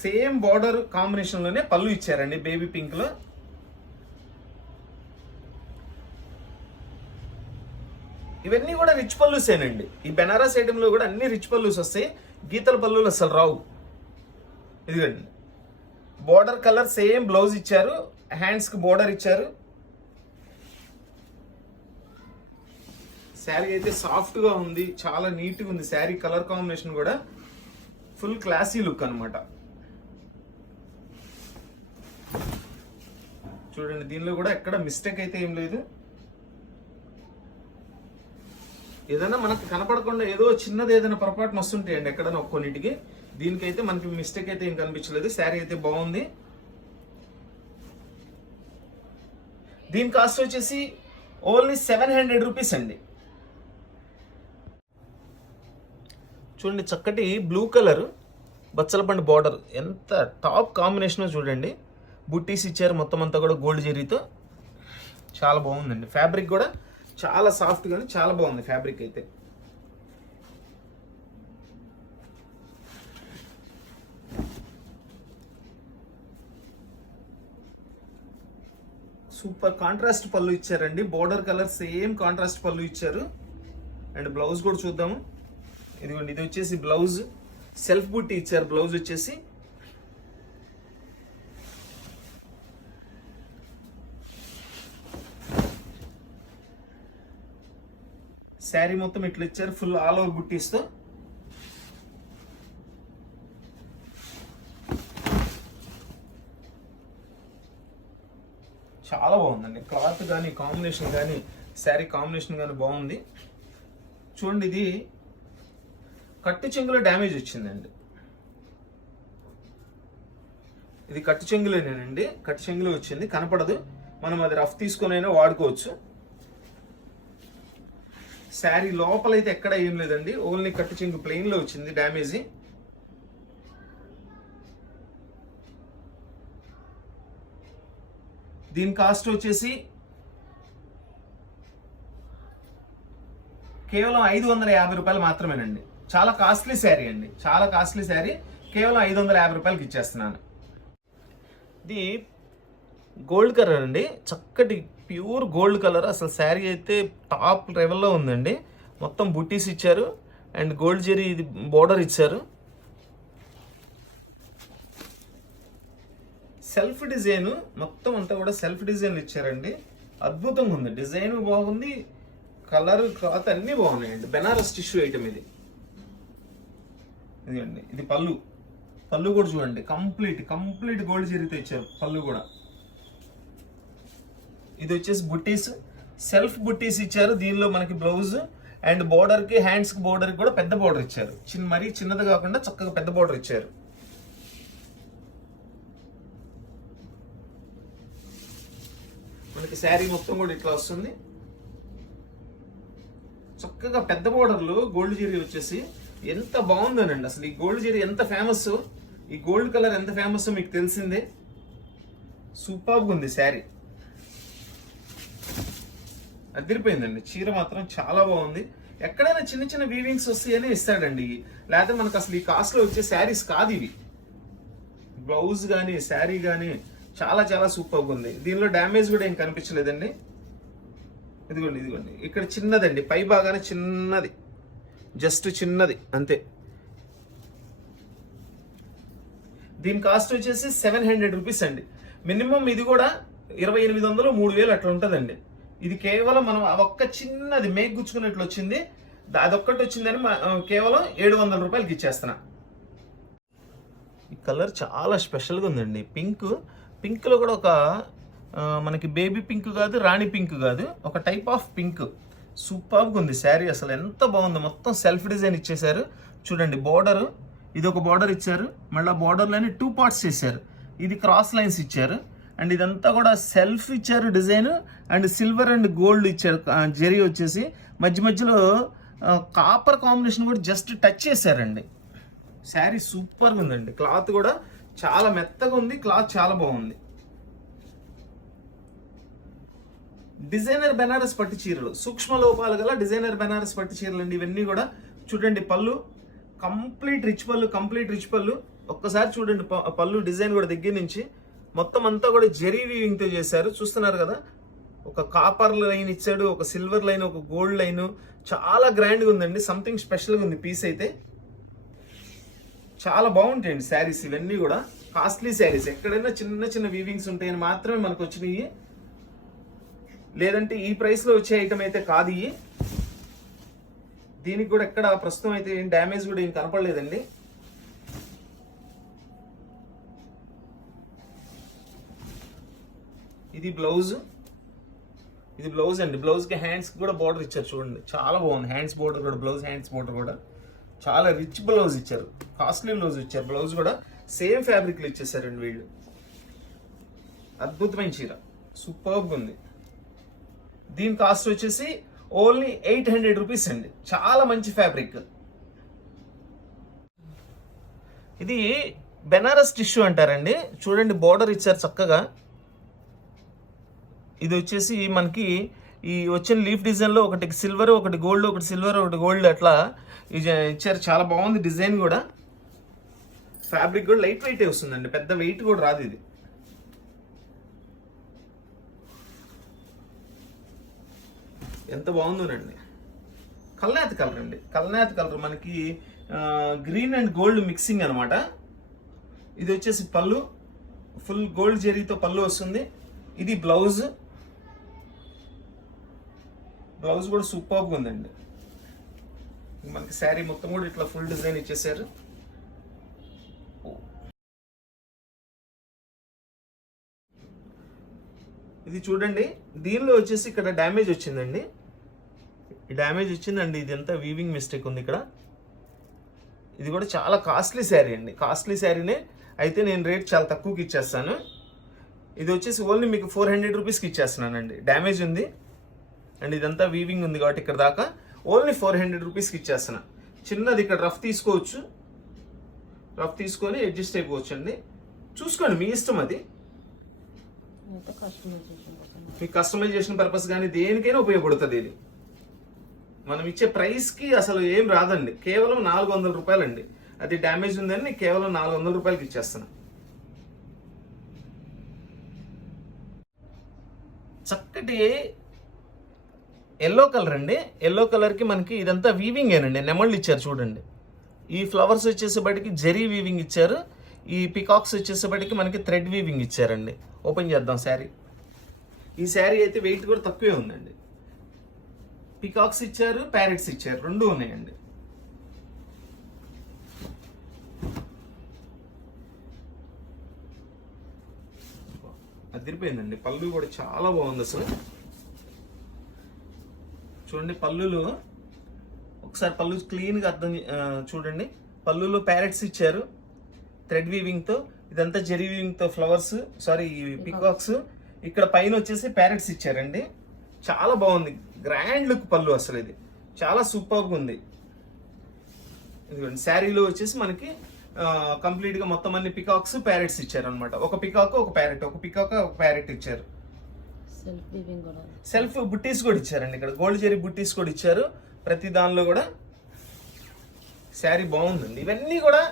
సేమ్ బార్డర్ కాంబినేషన్లోనే పళ్ళు ఇచ్చారండి బేబీ పింక్లో. ఇవన్నీ కూడా రిచ్ పల్లూసేనండి. ఈ బెనారస్ ఐటెంలో కూడా అన్ని రిచ్ పల్లూస్ వస్తాయి, గీతల పళ్ళులు అసలు రావు. ఇదిగోండి, బోర్డర్ కలర్ సేమ్ బ్లౌజ్ ఇచ్చారు, హ్యాండ్స్కి బోర్డర్ ఇచ్చారు. శారీ అయితే సాఫ్ట్గా ఉంది, చాలా నీట్గా ఉంది. శారీ కలర్ కాంబినేషన్ కూడా ఫుల్ క్లాసీ లుక్ అనమాట. చూడండి, దీనిలో కూడా ఎక్కడ మిస్టేక్ అయితే ఏం లేదు. ఏదైనా మనకు కనపడకుండా ఏదో చిన్నది ఏదైనా పొరపాటున వస్తుంటాయండి ఎక్కడైనా కొన్నిటికి. దీనికైతే మనకి మిస్టేక్ అయితే ఏం కనిపించలేదు. శారీ అయితే బాగుంది. దీని కాస్ట్ వచ్చేసి ఓన్లీ 700 రూపీస్ అండి. చూడండి, చక్కటి బ్లూ కలర్ బచ్చలపండు బార్డర్, ఎంత టాప్ కాంబినేషన్ చూడండి. బుట్టీస్ ఇచ్చారు, మొత్తం అంతా కూడా గోల్డ్ జెరీతో, చాలా బాగుందండి. ఫ్యాబ్రిక్ కూడా చాలా సాఫ్ట్గా చాలా బాగుంది ఫ్యాబ్రిక్ అయితే. సూపర్ కాంట్రాస్ట్ పళ్ళు ఇచ్చారండి. బోర్డర్ కలర్ సేమ్ కాంట్రాస్ట్ పళ్ళు ఇచ్చారు. అండ్ బ్లౌజ్ కూడా చూద్దాము. ఇదిగోండి, ఇది వచ్చేసి బ్లౌజ్, సెల్ఫ్ బుట్టి ఇచ్చారు బ్లౌజ్ వచ్చేసి. శారీ మొత్తం ఇట్లా ఇచ్చారు, ఫుల్ ఆల్ ఓవర్ బుట్టీస్తో. చాలా బాగుందండి. క్లాత్ కానీ కాంబినేషన్ కానీ శారీ కాంబినేషన్ కానీ బాగుంది. చూడండి, ఇది కట్టు చెంగులో డ్యామేజ్ వచ్చిందండి. ఇది కట్టు చెంగులోనేనండి, కట్టు చెంగులో వచ్చింది, కనపడదు. మనం అది రఫ్ తీసుకొని అయినా వాడుకోవచ్చు. శారీ లోపలైతే ఎక్కడ ఏం లేదండి, ఓన్లీ కట్టు చెంగు ప్లెయిన్ లో వచ్చింది డ్యామేజీ. దీని కాస్ట్ వచ్చేసి కేవలం 550 రూపాయలు మాత్రమేనండి. చాలా కాస్ట్లీ శారీ అండి, చాలా కాస్ట్లీ శారీ. కేవలం 550 రూపాయలకి ఇచ్చేస్తున్నాను. ఇది గోల్డ్ కలర్ అండి, చక్కటి ప్యూర్ గోల్డ్ కలర్. అసలు శారీ అయితే టాప్ లెవెల్లో ఉందండి. మొత్తం బుట్టీస్ ఇచ్చారు అండ్ గోల్డ్ జెరీ ఇది బోర్డర్ ఇచ్చారు. సెల్ఫ్ డిజైన్ మొత్తం అంతా కూడా సెల్ఫ్ డిజైన్ ఇచ్చారండి. అద్భుతంగా ఉంది, డిజైన్ బాగుంది, కలర్ క్లాత్ అన్నీ బాగున్నాయండి. బెనారస్ టిష్యూ ఐటమ్ ఇది. ఇదిగండి, ఇది పళ్ళు. పళ్ళు కూడా చూడండి, కంప్లీట్ గోల్డ్ జెరీతో ఇచ్చారు పళ్ళు కూడా. ఇది వచ్చేసి బుట్టీస్, సెల్ఫ్ బుట్టీస్ ఇచ్చారు. దీనిలో మనకి బ్లౌజ్ అండ్ బోర్డర్ కి, హ్యాండ్స్ కి బోర్డర్ కి కూడా పెద్ద బోర్డర్ ఇచ్చారు. మరీ చిన్నది కాకుండా చక్కగా పెద్ద బోర్డర్ ఇచ్చారు. మనకి శారీ మొత్తం కూడా ఇట్లా వస్తుంది. చక్కగా పెద్ద బోర్డర్లు గోల్డ్ జెరీ వచ్చేసి ఎంత బాగుందోనండి. అసలు ఈ గోల్డ్ జెరీ ఎంత ఫేమస్, ఈ గోల్డ్ కలర్ ఎంత ఫేమస్ మీకు తెలిసిందే. సూపర్గా ఉంది శారీ, అదిరిపోయిందండి. చీర మాత్రం చాలా బాగుంది. ఎక్కడైనా చిన్న చిన్న వీవింగ్స్ వస్తాయని ఇస్తాడండి, లేకపోతే మనకు అసలు ఈ కాస్ట్ లో వచ్చే శారీస్ కాదు ఇవి. బ్లౌజ్ కానీ శారీ కానీ చాలా సూపర్గా ఉంది. దీనిలో డ్యామేజ్ కూడా ఏం కనిపించలేదండి. ఇదిగోండి ఇక్కడ చిన్నదండి, పై భాగానే చిన్నది, జస్ట్ చిన్నది అంతే. దీని కాస్ట్ వచ్చేసి 700 రూపీస్ అండి. మినిమం ఇది కూడా 2800, 3000 అట్లా ఉంటుందండి. ఇది కేవలం మనం ఒక్క చిన్నది మేక్ గుచ్చుకున్నట్లు వచ్చింది, అదొక్కటి వచ్చిందని కేవలం 700 రూపాయలకి ఇచ్చేస్తున్నా. ఈ కలర్ చాలా స్పెషల్గా ఉందండి. పింక్లో కూడా ఒక మనకి బేబీ పింక్ కాదు, రాణి పింక్ కాదు, ఒక టైప్ ఆఫ్ పింక్. సూపర్గా ఉంది శారీ, అసలు ఎంత బాగుందో. మొత్తం సెల్ఫ్ డిజైన్ ఇచ్చేసారు చూడండి. బోర్డర్ ఇది ఒక బోర్డర్ ఇచ్చారు, మళ్ళీ బోర్డర్లోనే 2 పార్ట్స్ చేశారు. ఇది క్రాస్ లైన్స్ ఇచ్చారు అండ్ ఇదంతా కూడా సెల్ఫ్ ఇచ్చారు design. And silver and gold ఇచ్చారు. జెరీ వచ్చేసి మధ్యలో కాపర్ కాంబినేషన్ కూడా జస్ట్ టచ్ చేశారండి. శారీ సూపర్గా ఉందండి. క్లాత్ కూడా చాలా మెత్తగా ఉంది, క్లాత్ చాలా బాగుంది. డిజైనర్ బెనారస్ పట్టు చీరలు, సూక్ష్మ లోపాలు గల డిజైనర్ బెనారస్ పట్టు చీరలు అండి ఇవన్నీ కూడా. చూడండి పళ్ళు కంప్లీట్ రిచ్ పళ్ళు. ఒక్కసారి చూడండి పళ్ళు డిజైన్ కూడా దగ్గర నుంచి మొత్తం అంతా కూడా జెరీ వీవింగ్ తో చేశారు. చూస్తున్నారు కదా, ఒక కాపర్ లైన్ ఇచ్చాడు, ఒక సిల్వర్ లైన్, ఒక గోల్డ్ లైన్. చాలా గ్రాండ్గా ఉందండి, సంథింగ్ స్పెషల్గా ఉంది పీస్ అయితే. చాలా బాగుంటాయండి శారీస్ ఇవన్నీ కూడా. కాస్ట్లీ శారీస్, ఎక్కడైనా చిన్న వీవింగ్స్ ఉంటాయని మాత్రమే మనకు వచ్చినాయి, లేదంటే ఈ ప్రైస్ లో వచ్చే ఐటమ్ అయితే కాదు ఇవి. దీనికి కూడా ఎక్కడ ప్రస్తుతం అయితే ఏం డ్యామేజ్ కూడా ఏం కనపడలేదండి. ఇది బ్లౌజ్ అండి. బ్లౌజ్ కి హ్యాండ్స్ కూడా బోర్డర్ ఇచ్చారు చూడండి, చాలా బాగుంది. హ్యాండ్స్ బోర్డర్ కూడా, బ్లౌజ్ హ్యాండ్స్ బోర్డర్ కూడా చాలా రిచ్ బ్లౌజ్ ఇచ్చారు, కాస్ట్లీ బ్లౌజ్ ఇచ్చారు. బ్లౌజ్ కూడా సేమ్ ఫ్యాబ్రిక్ లో ఇచ్చేసారండి వీళ్ళు. అద్భుతమైన చీర, సూపర్గా ఉంది. దీని కాస్ట్ వచ్చేసి ఓన్లీ 800 రూపీస్ అండి. చాలా మంచి ఫ్యాబ్రిక్. ఇది బెనారస్ టిష్యూ అంటారండి. చూడండి బోర్డర్ ఇచ్చారు చక్కగా. ఇది వచ్చేసి మనకి ఈ వచ్చిన లీఫ్ డిజైన్ లో ఒకటి సిల్వర్, ఒకటి గోల్డ్, ఒకటి సిల్వర్, ఒకటి గోల్డ్ అట్లా ఇచ్చారు. చాలా బాగుంది డిజైన్ కూడా. ఫ్యాబ్రిక్ కూడా లైట్ వెయిట్ వస్తుందండి, పెద్ద వెయిట్ కూడా రాదు. ఇది ఎంత బాగుందోనండి. కల్నాథ్ కలర్ అండి, కల్నాథ్ కలర్ మనకి గ్రీన్ అండ్ గోల్డ్ మిక్సింగ్ అనమాట. ఇది వచ్చేసి పళ్ళు, ఫుల్ గోల్డ్ జెరీతో పళ్ళు వస్తుంది. ఇది బ్లౌజ్ కూడా సూపర్గా ఉందండి. మనకి శారీ మొత్తం కూడా ఇట్లా ఫుల్ డిజైన్ ఇచ్చేసారు. ఇది చూడండి, దీనిలో వచ్చేసి ఇక్కడ డ్యామేజ్ వచ్చిందండి. ఈ డ్యామేజ్ వచ్చిందండి, ఇది అంతా వీవింగ్ మిస్టేక్ ఉంది ఇక్కడ. ఇది కూడా చాలా కాస్ట్లీ శారీ అండి, కాస్ట్లీ శారీనే. అయితే నేను రేట్ చాలా తక్కువకి ఇచ్చేస్తాను. ఇది వచ్చేసి ఓన్లీ మీకు 400 రూపీస్కి ఇచ్చేస్తున్నానండి. డ్యామేజ్ ఉంది అండ్ ఇదంతా వీవింగ్ ఉంది కాబట్టి ఇక్కడ దాకా ఓన్లీ 400 రూపీస్కి ఇచ్చేస్తున్నా. చిన్నది ఇక్కడ రఫ్ తీసుకోవచ్చు, రఫ్ తీసుకొని అడ్జస్ట్ అయిపోవచ్చు అండి. చూసుకోండి, మీ ఇష్టం, అది మీ కస్టమైజేషన్ పర్పస్ కానీ దేనికైనా ఉపయోగపడుతుంది. ఇది మనం ఇచ్చే ప్రైస్కి అసలు ఏం రాదండి, కేవలం 400 రూపాయలండి. అది డ్యామేజ్ ఉందని కేవలం 400 రూపాయలకి ఇచ్చేస్తాను. చక్కటి ఎల్లో కలర్ అండి. ఎల్లో కలర్కి మనకి ఇదంతా వీవింగ్ ఏనండి, నెమళ్ళు ఇచ్చారు చూడండి. ఈ ఫ్లవర్స్ వచ్చేసేపటికి జెరీ వీవింగ్ ఇచ్చారు. ఈ పికాక్స్ వచ్చేసేపటికి మనకి థ్రెడ్ వీవింగ్ ఇచ్చారండి. ఓపెన్ చేద్దాం శారీ. ఈ శారీ అయితే వెయిట్ కూడా తక్కువే ఉందండి. పికాక్స్ ఇచ్చారు, ప్యారెట్స్ ఇచ్చారు, రెండు ఉన్నాయండి. అదిరిపోయిందండి. పళ్ళు కూడా చాలా బాగుంది అసలు. చూడండి పళ్ళులు ఒకసారి పళ్ళు క్లీన్గా చూడండి. పళ్ళులో ప్యారెట్స్ ఇచ్చారు థ్రెడ్ వీవింగ్తో. ఇదంతా జెరీ వీవింగ్తో ఫ్లవర్స్, సారీ పికాక్స్. ఇక్కడ పైన వచ్చేసి ప్యారెట్స్ ఇచ్చారండి. చాలా బాగుంది, గ్రాండ్ లుక్ పళ్ళు అసలు. ఇది చాలా సూపర్గా ఉంది. ఇదిగోండి శారీలో వచ్చేసి మనకి కంప్లీట్గా మొత్తం అన్ని పికాక్స్ ప్యారెట్స్ ఇచ్చారు అనమాట. ఒక పికాక్ ఒక ప్యారెట్, ఒక పికాక్ ఒక ప్యారెట్ ఇచ్చారు. సెల్ఫ్ బుట్టీస్ కూడా ఇచ్చారండి. ఇక్కడ గోల్డ్ జెరీ బుట్టీస్ కూడా ఇచ్చారు ప్రతి దానిలో కూడా. శారీ బాగుందండి. ఇవన్నీ కూడా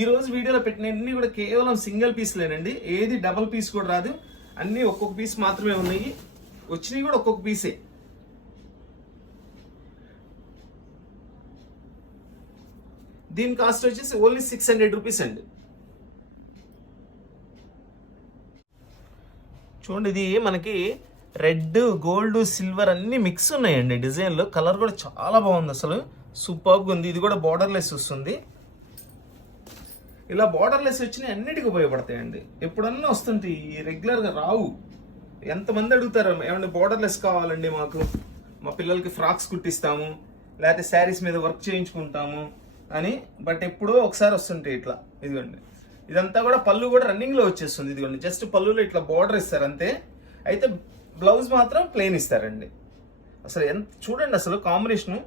ఈ రోజు వీడియోలో పెట్టినవన్నీ కూడా కేవలం సింగిల్ పీస్లేనండి. ఏది డబుల్ పీస్ కూడా రాదు. అన్నీ ఒక్కొక్క పీస్ మాత్రమే ఉన్నాయి. వచ్చినవి కూడా ఒక్కొక్క పీసే. దీని కాస్ట్ వచ్చేసి ఓన్లీ 600 రూపీస్ అండి. చూడండి, ఇది మనకి రెడ్, గోల్డ్, సిల్వర్ అన్ని మిక్స్ ఉన్నాయండి డిజైన్లో. కలర్ కూడా చాలా బాగుంది అసలు, సూపర్గా ఉంది. ఇది కూడా బార్డర్లెస్ వస్తుంది. ఇలా బార్డర్లెస్ వచ్చినాయి అన్నిటికీ ఉపయోగపడతాయండి. ఎప్పుడన్నా వస్తుంటాయి, రెగ్యులర్గా రావు. ఎంతమంది అడుగుతారు, ఏమంటే బార్డర్లెస్ కావాలండి మాకు, మా పిల్లలకి ఫ్రాక్స్ కుట్టిస్తాము, లేకపోతే శారీస్ మీద వర్క్ చేయించుకుంటాము అని. బట్ ఎప్పుడో ఒకసారి వస్తుంటాయి ఇట్లా. ఇదిగోండి, ఇదంతా కూడా పళ్ళు కూడా రన్నింగ్లో వచ్చేస్తుంది. ఇదిగోండి, జస్ట్ పళ్ళులో ఇట్లా బార్డర్ ఇస్తారు అంతే. అయితే బ్లౌజ్ మాత్రం ప్లెయిన్ ఇస్తారండి. అసలు ఎంత చూడండి, అసలు కాంబినేషను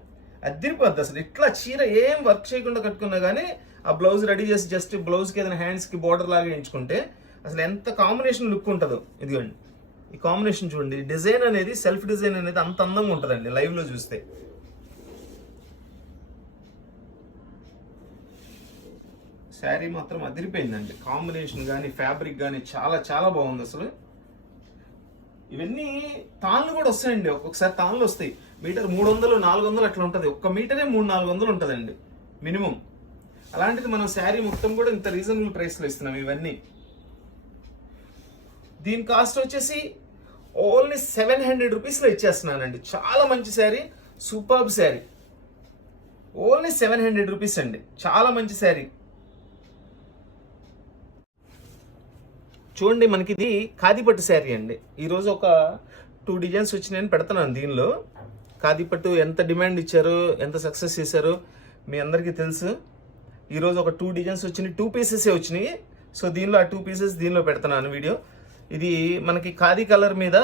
అదిరిపోద్ది అసలు. ఇట్లా చీర ఏం వర్క్ చేయకుండా కట్టుకున్నా కానీ ఆ బ్లౌజ్ రెడీ చేసి జస్ట్ బ్లౌజ్కి ఏదైనా హ్యాండ్స్కి బార్డర్ లాగా వేయించుకుంటే అసలు ఎంత కాంబినేషన్ లుక్ ఉంటుందో. ఇదిగోండి, ఈ కాంబినేషన్ చూడండి. డిజైన్ అనేది, సెల్ఫ్ డిజైన్ అనేది అంత అందంగా ఉంటుందండి లైవ్లో చూస్తే. శారీ మాత్రం అదిరిపోయిందండి. కాంబినేషన్ కానీ ఫ్యాబ్రిక్ కానీ చాలా చాలా బాగుంది అసలు. ఇవన్నీ తాళ్ళు కూడా వస్తాయండి. ఒక్కొక్కసారి తాళ్ళు వస్తాయి. మీటర్ 300, 400 అట్లా ఉంటుంది. ఒక్క మీటరే 300-400 ఉంటుందండి మినిమం. అలాంటిది మనం శారీ మొత్తం కూడా ఇంత రీజనబుల్ ప్రైస్లో ఇస్తున్నాం ఇవన్నీ. దీని కాస్ట్ వచ్చేసి ఓన్లీ 700 రూపీస్లో ఇచ్చేస్తున్నానండి. చాలా మంచి sari, superb sari. Only 700 rupees అండి. చాలా మంచి శారీ. చూడండి, మనకి ఇది ఖాదీపట్టు శారీ అండి. ఈరోజు ఒక 2 డిజైన్స్ వచ్చినాయని పెడుతున్నాను దీనిలో. ఖాదీపట్టు ఎంత డిమాండ్ ఇచ్చారో, ఎంత సక్సెస్ చేశారో మీ అందరికీ తెలుసు. ఈరోజు ఒక 2 డిజైన్స్ వచ్చినాయి, 2 పీసెసే వచ్చినాయి. సో దీనిలో ఆ 2 పీసెస్ దీనిలో పెడుతున్నాను వీడియో. ఇది మనకి ఖాదీ కలర్ మీద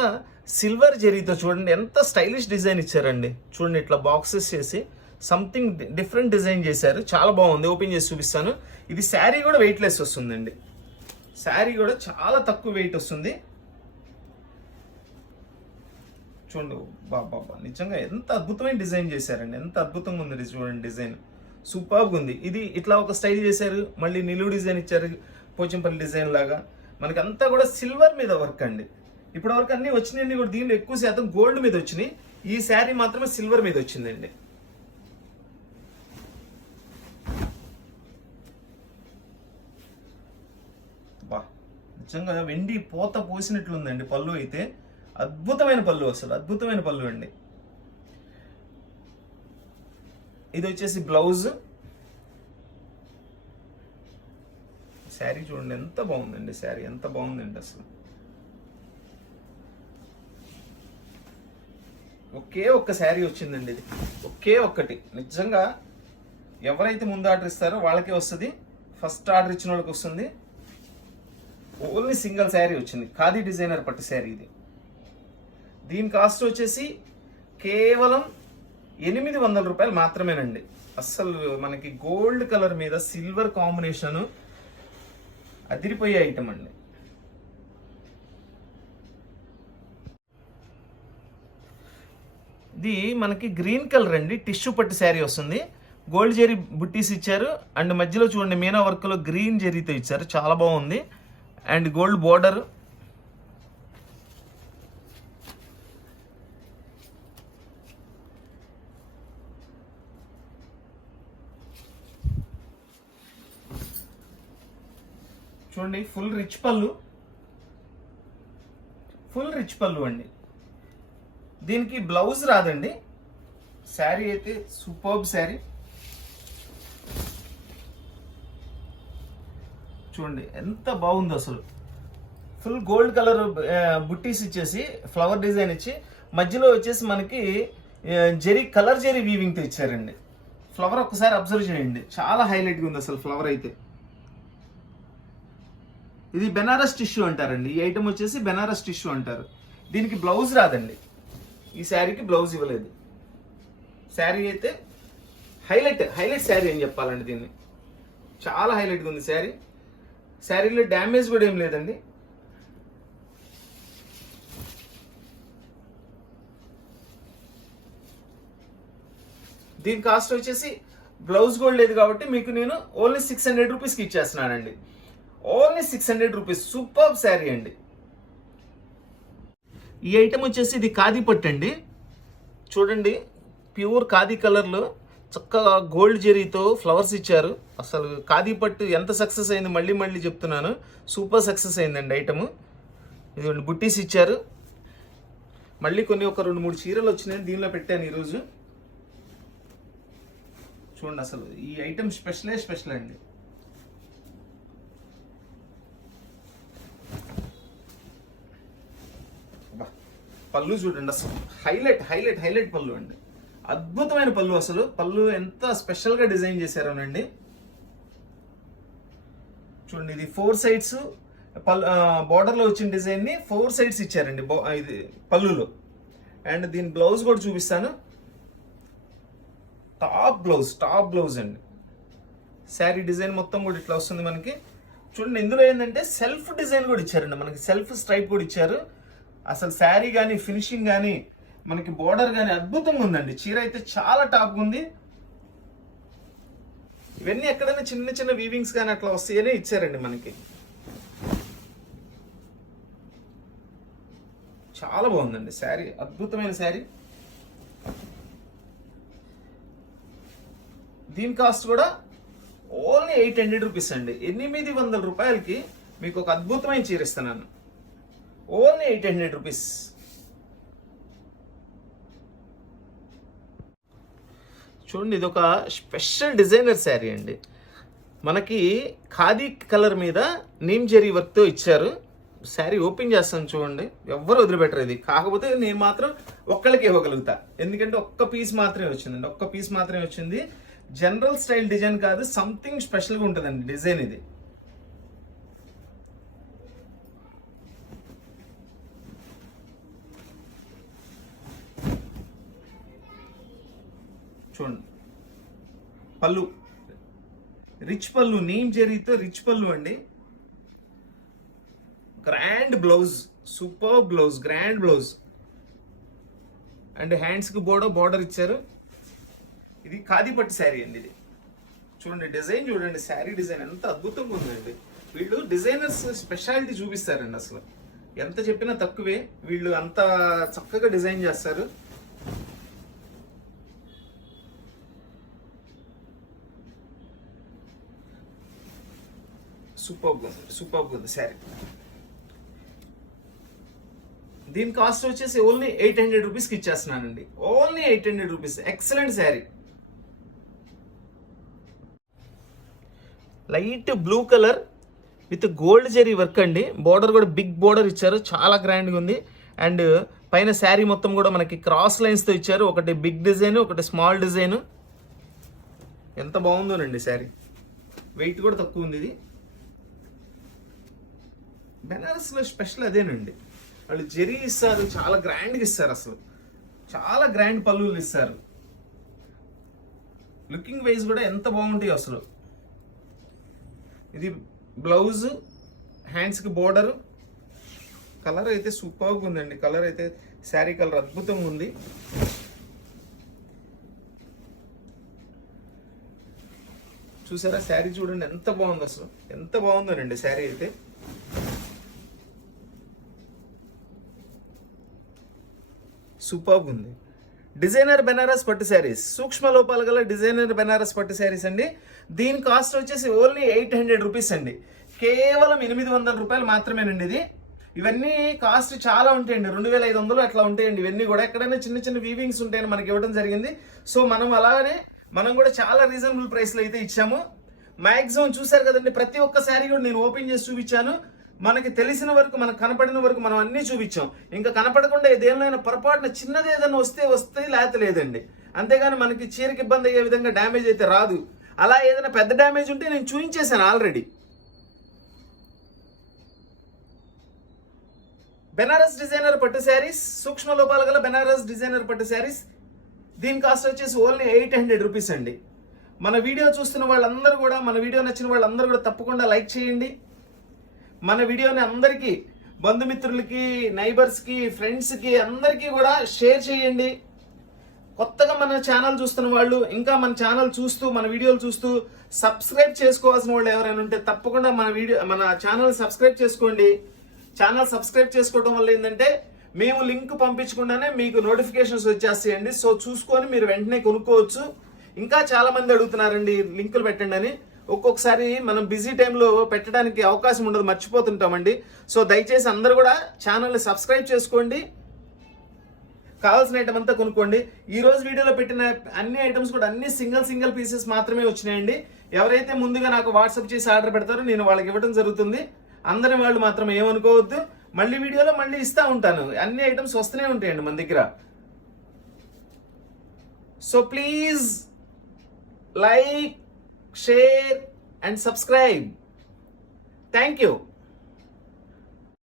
సిల్వర్ జెరీతో చూడండి ఎంత స్టైలిష్ డిజైన్ ఇచ్చారండి. చూడండి, ఇట్లా బాక్సెస్ చేసి సంథింగ్ డిఫరెంట్ డిజైన్ చేశారు. చాలా బాగుంది. ఓపెన్ చేసి చూపిస్తాను. ఇది శారీ కూడా వెయిట్లెస్ వస్తుందండి. శారీ కూడా చాలా తక్కువ వెయిట్ వస్తుంది. చూడండి, బాబా నిజంగా ఎంత అద్భుతమైన డిజైన్ చేశారండి. ఎంత అద్భుతంగా ఉంది చూడండి, డిజైన్ సూపర్గా ఉంది. ఇది ఇట్లా ఒక స్టైల్ చేశారు. మళ్ళీ నిలువు డిజైన్ ఇచ్చారు, పోచంపల్లి డిజైన్ లాగా. మనకి అంతా కూడా సిల్వర్ మీద వర్క్ అండి. ఇప్పటి వరకు అన్ని వచ్చినాయండి కూడా. దీనిలో ఎక్కువ శాతం గోల్డ్ మీద వచ్చినాయి. ఈ శారీ మాత్రమే సిల్వర్ మీద వచ్చిందండి. బా నిజంగా వెండి పోత పోసినట్లుందండి పళ్ళు అయితే. అద్భుతమైన పళ్ళు, అసలు అద్భుతమైన పళ్ళు అండి. ఇది వచ్చేసి బ్లౌజ్. శారీ చూడండి ఎంత బాగుందండి. శారీ ఎంత బాగుందండి అసలు. ఒకే ఒక్క శారీ వచ్చిందండి ఇది, ఒకే ఒక్కటి. నిజంగా ఎవరైతే ముందు ఆర్డర్ ఇస్తారో వాళ్ళకే వస్తుంది. ఫస్ట్ ఆర్డర్ ఇచ్చిన వాళ్ళకి వస్తుంది. ఓన్లీ సింగిల్ శారీ వచ్చింది. ఖాదీ డిజైనర్ పట్టు శారీ ఇది. దీని కాస్ట్ వచ్చేసి కేవలం 800 రూపాయలు మాత్రమేనండి. అస్సలు మనకి గోల్డ్ కలర్ మీద సిల్వర్ కాంబినేషన్ అదిరిపోయే ఐటమ్ అండి. ఇది మనకి గ్రీన్ కలర్ అండి, టిష్యూ పట్టు శారీ వస్తుంది. గోల్డ్ జెరీ బుట్టీస్ ఇచ్చారు అండ్ మధ్యలో చూడండి మీనా వర్క్లో గ్రీన్ జెరీతో ఇచ్చారు, చాలా బాగుంది. అండ్ గోల్డ్ బోర్డర్, చూడండి ఫుల్ రిచ్ పళ్ళు అండి. దీనికి బ్లౌజ్ రాదండి. శారీ అయితే సూపర్బ్ శారీ. చూడండి ఎంత బాగుందో అసలు. ఫుల్ గోల్డ్ కలర్ బుట్టీస్ ఇచ్చేసి ఫ్లవర్ డిజైన్ ఇచ్చి మధ్యలో వచ్చేసి మనకి కలర్ జెరీ వీవింగ్తో ఇచ్చారండి. ఫ్లవర్ ఒక్కసారి అబ్జర్వ్ చేయండి, చాలా హైలైట్గా ఉంది అసలు ఫ్లవర్ అయితే. ఇది బెనారస్ టిష్యూ అంటారండి. ఈ ఐటమ్ వచ్చేసి బెనారస్ టిష్యూ అంటారు. దీనికి బ్లౌజ్ రాదండి. ఈ శారీకి బ్లౌజ్ ఇవ్వలేదు. శారీ అయితే హైలైట్ శారీ అని చెప్పాలండి. దీన్ని చాలా హైలైట్గా ఉంది శారీ. శారీలో డ్యామేజ్ కూడా ఏం లేదండి. దీని కాస్ట్ వచ్చేసి బ్లౌజ్ కూడా లేదు కాబట్టి మీకు నేను ఓన్లీ 600 రూపీస్కి ఇచ్చేస్తున్నానండి. Only 600 rupees. సూపర్ శారీ అండి. ఈ ఐటమ్ వచ్చేసి ఇది ఖాదీ పట్టు అండి. చూడండి ప్యూర్ ఖాదీ కలర్లో చక్కగా గోల్డ్ జెరీతో ఫ్లవర్స్ ఇచ్చారు. అసలు ఖాదీ పట్టు ఎంత సక్సెస్ అయింది మళ్ళీ చెప్తున్నాను. సూపర్ సక్సెస్ అయిందండి ఐటమ్. ఇదిగోండి బుట్టీస్ ఇచ్చారు. మళ్ళీ కొన్ని ఒక 2-3 చీరలు వచ్చినాయి, దీనిలో పెట్టాను ఈరోజు. చూడండి అసలు ఈ ఐటమ్ స్పెషల్ అండి. పళ్ళు చూడండి అసలు హైలైట్ పళ్ళు అండి. అద్భుతమైన పళ్ళు. అసలు పళ్ళు ఎంత స్పెషల్గా డిజైన్ చేశారోనండి. చూడండి ఇది 4 సైడ్స్ బార్డర్లో వచ్చిన డిజైన్ని 4 సైడ్స్ ఇచ్చారండి ఇది పళ్ళులో. అండ్ దీని బ్లౌజ్ కూడా చూపిస్తాను. టాప్ బ్లౌజ్ అండి. శారీ డిజైన్ మొత్తం కూడా ఇట్లా వస్తుంది మనకి. చూడండి ఇందులో ఏంటంటే సెల్ఫ్ డిజైన్ కూడా ఇచ్చారండి, మనకి సెల్ఫ్ స్ట్రైప్ కూడా ఇచ్చారు. అసలు శారీ కానీ ఫినిషింగ్ కానీ మనకి బోర్డర్ కానీ అద్భుతంగా ఉందండి. చీర అయితే చాలా టాప్గా ఉంది. ఇవన్నీ ఎక్కడైనా చిన్న వీవింగ్స్ కానీ అట్లా వస్తాయనే ఇచ్చారండి మనకి. చాలా బాగుందండి శారీ, అద్భుతమైన శారీ. దీని కాస్ట్ కూడా ఓన్లీ 800 రూపీస్ అండి. 800 రూపాయలకి మీకు ఒక అద్భుతమైన చీర ఇస్తున్నాను. Only 800 rupees. చూడండి ఇది ఒక స్పెషల్ డిజైనర్ శారీ అండి. మనకి ఖాదీ కలర్ మీద నీమ్ జెరీ వర్క్తో ఇచ్చారు. శారీ ఓపెన్ చేస్తాను చూడండి, ఎవ్వరు వదిలిపెట్టరు ఇది. కాకపోతే నేను మాత్రం ఒక్కళ్ళకి ఇవ్వగలుగుతా, ఎందుకంటే ఒక్క పీస్ మాత్రమే వచ్చింది. జనరల్ స్టైల్ డిజైన్ కాదు, సంథింగ్ స్పెషల్గా ఉంటుందండి డిజైన్ ఇది. చూడండి పళ్ళు రిచ్ పళ్ళు, నీమ్ జెరీతో రిచ్ పళ్ళు అండి. Grand blouse, super blouse, grand blouse. And హ్యాండ్స్కి బోర్డర్ ఇచ్చారు. ఇది ఖాదీ పట్టు శారీ అండి. ఇది చూడండి డిజైన్, చూడండి శారీ డిజైన్ ఎంత అద్భుతంగా ఉందండి. వీళ్ళు డిజైనర్స్ స్పెషాలిటీ చూపిస్తారండి. అసలు ఎంత చెప్పినా తక్కువే, వీళ్ళు అంత చక్కగా డిజైన్ చేస్తారు. సూపర్ ఉంది శారీ. దీని కాస్ట్ వచ్చేసి ఓన్లీ 800 రూపీస్కి ఇచ్చేస్తున్నానండి. Only 800 rupees. Excellent sari. Light blue colour with gold zari work అండి. బోర్డర్ కూడా బిగ్ బోర్డర్ ఇచ్చారు, చాలా గ్రాండ్గా ఉంది. అండ్ పైన శారీ మొత్తం కూడా మనకి క్రాస్ లైన్స్తో ఇచ్చారు. ఒకటి బిగ్ డిజైన్, ఒకటి స్మాల్ డిజైన్. ఎంత బాగుందోనండి శారీ. వెయిట్ కూడా తక్కువ ఉంది. ఇది బెనారస్లో స్పెషల్ అదేనండి, వాళ్ళు జెరీ ఇస్తారు, చాలా గ్రాండ్గా ఇస్తారు. అసలు చాలా గ్రాండ్ పళ్ళులు ఇస్తారు. లుకింగ్ వైజ్ కూడా ఎంత బాగుంటాయి అసలు. ఇది బ్లౌజ్, హ్యాండ్స్కి బోర్డరు. కలర్ అయితే సూపర్గా ఉందండి. కలర్ అయితే శారీ కలర్ అద్భుతంగా ఉంది. చూసారా శారీ చూడండి ఎంత బాగుంది అసలు, ఎంత బాగుందోనండి శారీ అయితే. సూపర్గా ఉంది. డిజైనర్ బెనారస్ పట్టు శారీస్, సూక్ష్మ లోపాలు గల డిజైనర్ బెనారస్ పట్టు శారీస్ అండి. దీని కాస్ట్ వచ్చేసి ఓన్లీ 800 రూపీస్ అండి. కేవలం 800 రూపాయలు మాత్రమేనండి ఇది. ఇవన్నీ కాస్ట్ చాలా ఉంటాయండి, 2500 అట్లా ఉంటాయండి. ఇవన్నీ కూడా ఎక్కడైనా చిన్న చిన్న వీవింగ్స్ ఉంటాయని మనకి ఇవ్వడం జరిగింది. సో మనం కూడా చాలా రీజనబుల్ ప్రైస్లో అయితే ఇచ్చాము. మ్యాక్సిమం చూసారు కదండి, ప్రతి ఒక్క శారీ కూడా నేను ఓపెన్ చేసి చూపించాను. మనకి తెలిసిన వరకు, మనకు కనపడిన వరకు మనం అన్నీ చూపించాం. ఇంకా కనపడకుండా ఏదేమైనా పొరపాటున చిన్నది ఏదైనా వస్తే లేకపోతే లేదండి. అంతేగాని మనకి చీరకి ఇబ్బంది అయ్యే విధంగా డ్యామేజ్ అయితే రాదు. అలా ఏదైనా పెద్ద డ్యామేజ్ ఉంటే నేను చూపించేశాను ఆల్రెడీ. బెనారస్ డిజైనర్ పట్టు శారీస్, సూక్ష్మ లోపాలు గల బెనారస్ డిజైనర్ పట్టు శారీస్. దీని కాస్ట్ వచ్చేసి ఓన్లీ 800 రూపీస్ అండి. మన వీడియో చూస్తున్న వాళ్ళందరూ కూడా, మన వీడియో నచ్చిన వాళ్ళందరూ కూడా తప్పకుండా లైక్ చేయండి. మన వీడియోని అందరికీ, బంధుమిత్రులకి, నైబర్స్కి, ఫ్రెండ్స్కి అందరికీ కూడా షేర్ చేయండి. కొత్తగా మన ఛానల్ చూస్తున్న వాళ్ళు, ఇంకా మన ఛానల్ చూస్తూ, మన వీడియోలు చూస్తూ సబ్స్క్రైబ్ చేసుకోవాల్సిన వాళ్ళు ఎవరైనా ఉంటే తప్పకుండా మన ఛానల్ సబ్స్క్రైబ్ చేసుకోండి. ఛానల్ సబ్స్క్రైబ్ చేసుకోవడం వల్ల ఏంటంటే మేము లింక్ పంపించకుండానే మీకు నోటిఫికేషన్స్ వచ్చేస్తాయండి. సో చూసుకొని మీరు వెంటనే కొనుక్కోవచ్చు. ఇంకా చాలా మంది అడుగుతున్నారండి లింకులు పెట్టండి అని. ఒక్కొక్కసారి మనం బిజీ టైంలో పెట్టడానికి అవకాశం ఉండదు, మర్చిపోతుంటామండి. సో దయచేసి అందరూ కూడా ఛానల్ని సబ్స్క్రైబ్ చేసుకోండి, కావాల్సిన ఐటమ్ అంతా కొనుక్కోండి. ఈ రోజు వీడియోలో పెట్టిన అన్ని ఐటమ్స్ కూడా అన్ని సింగిల్ పీసెస్ మాత్రమే వచ్చినాయండి. ఎవరైతే ముందుగా నాకు వాట్సాప్ చేసి ఆర్డర్ పెడతారో నేను వాళ్ళకి ఇవ్వడం జరుగుతుంది. అందరి వాళ్ళు మాత్రం ఏమనుకోవద్దు. మళ్ళీ వీడియోలో మళ్ళీ ఇస్తూ ఉంటాను. అన్ని ఐటమ్స్ వస్తూనే ఉంటాయండి మన దగ్గర. So please like, share and subscribe. Thank you.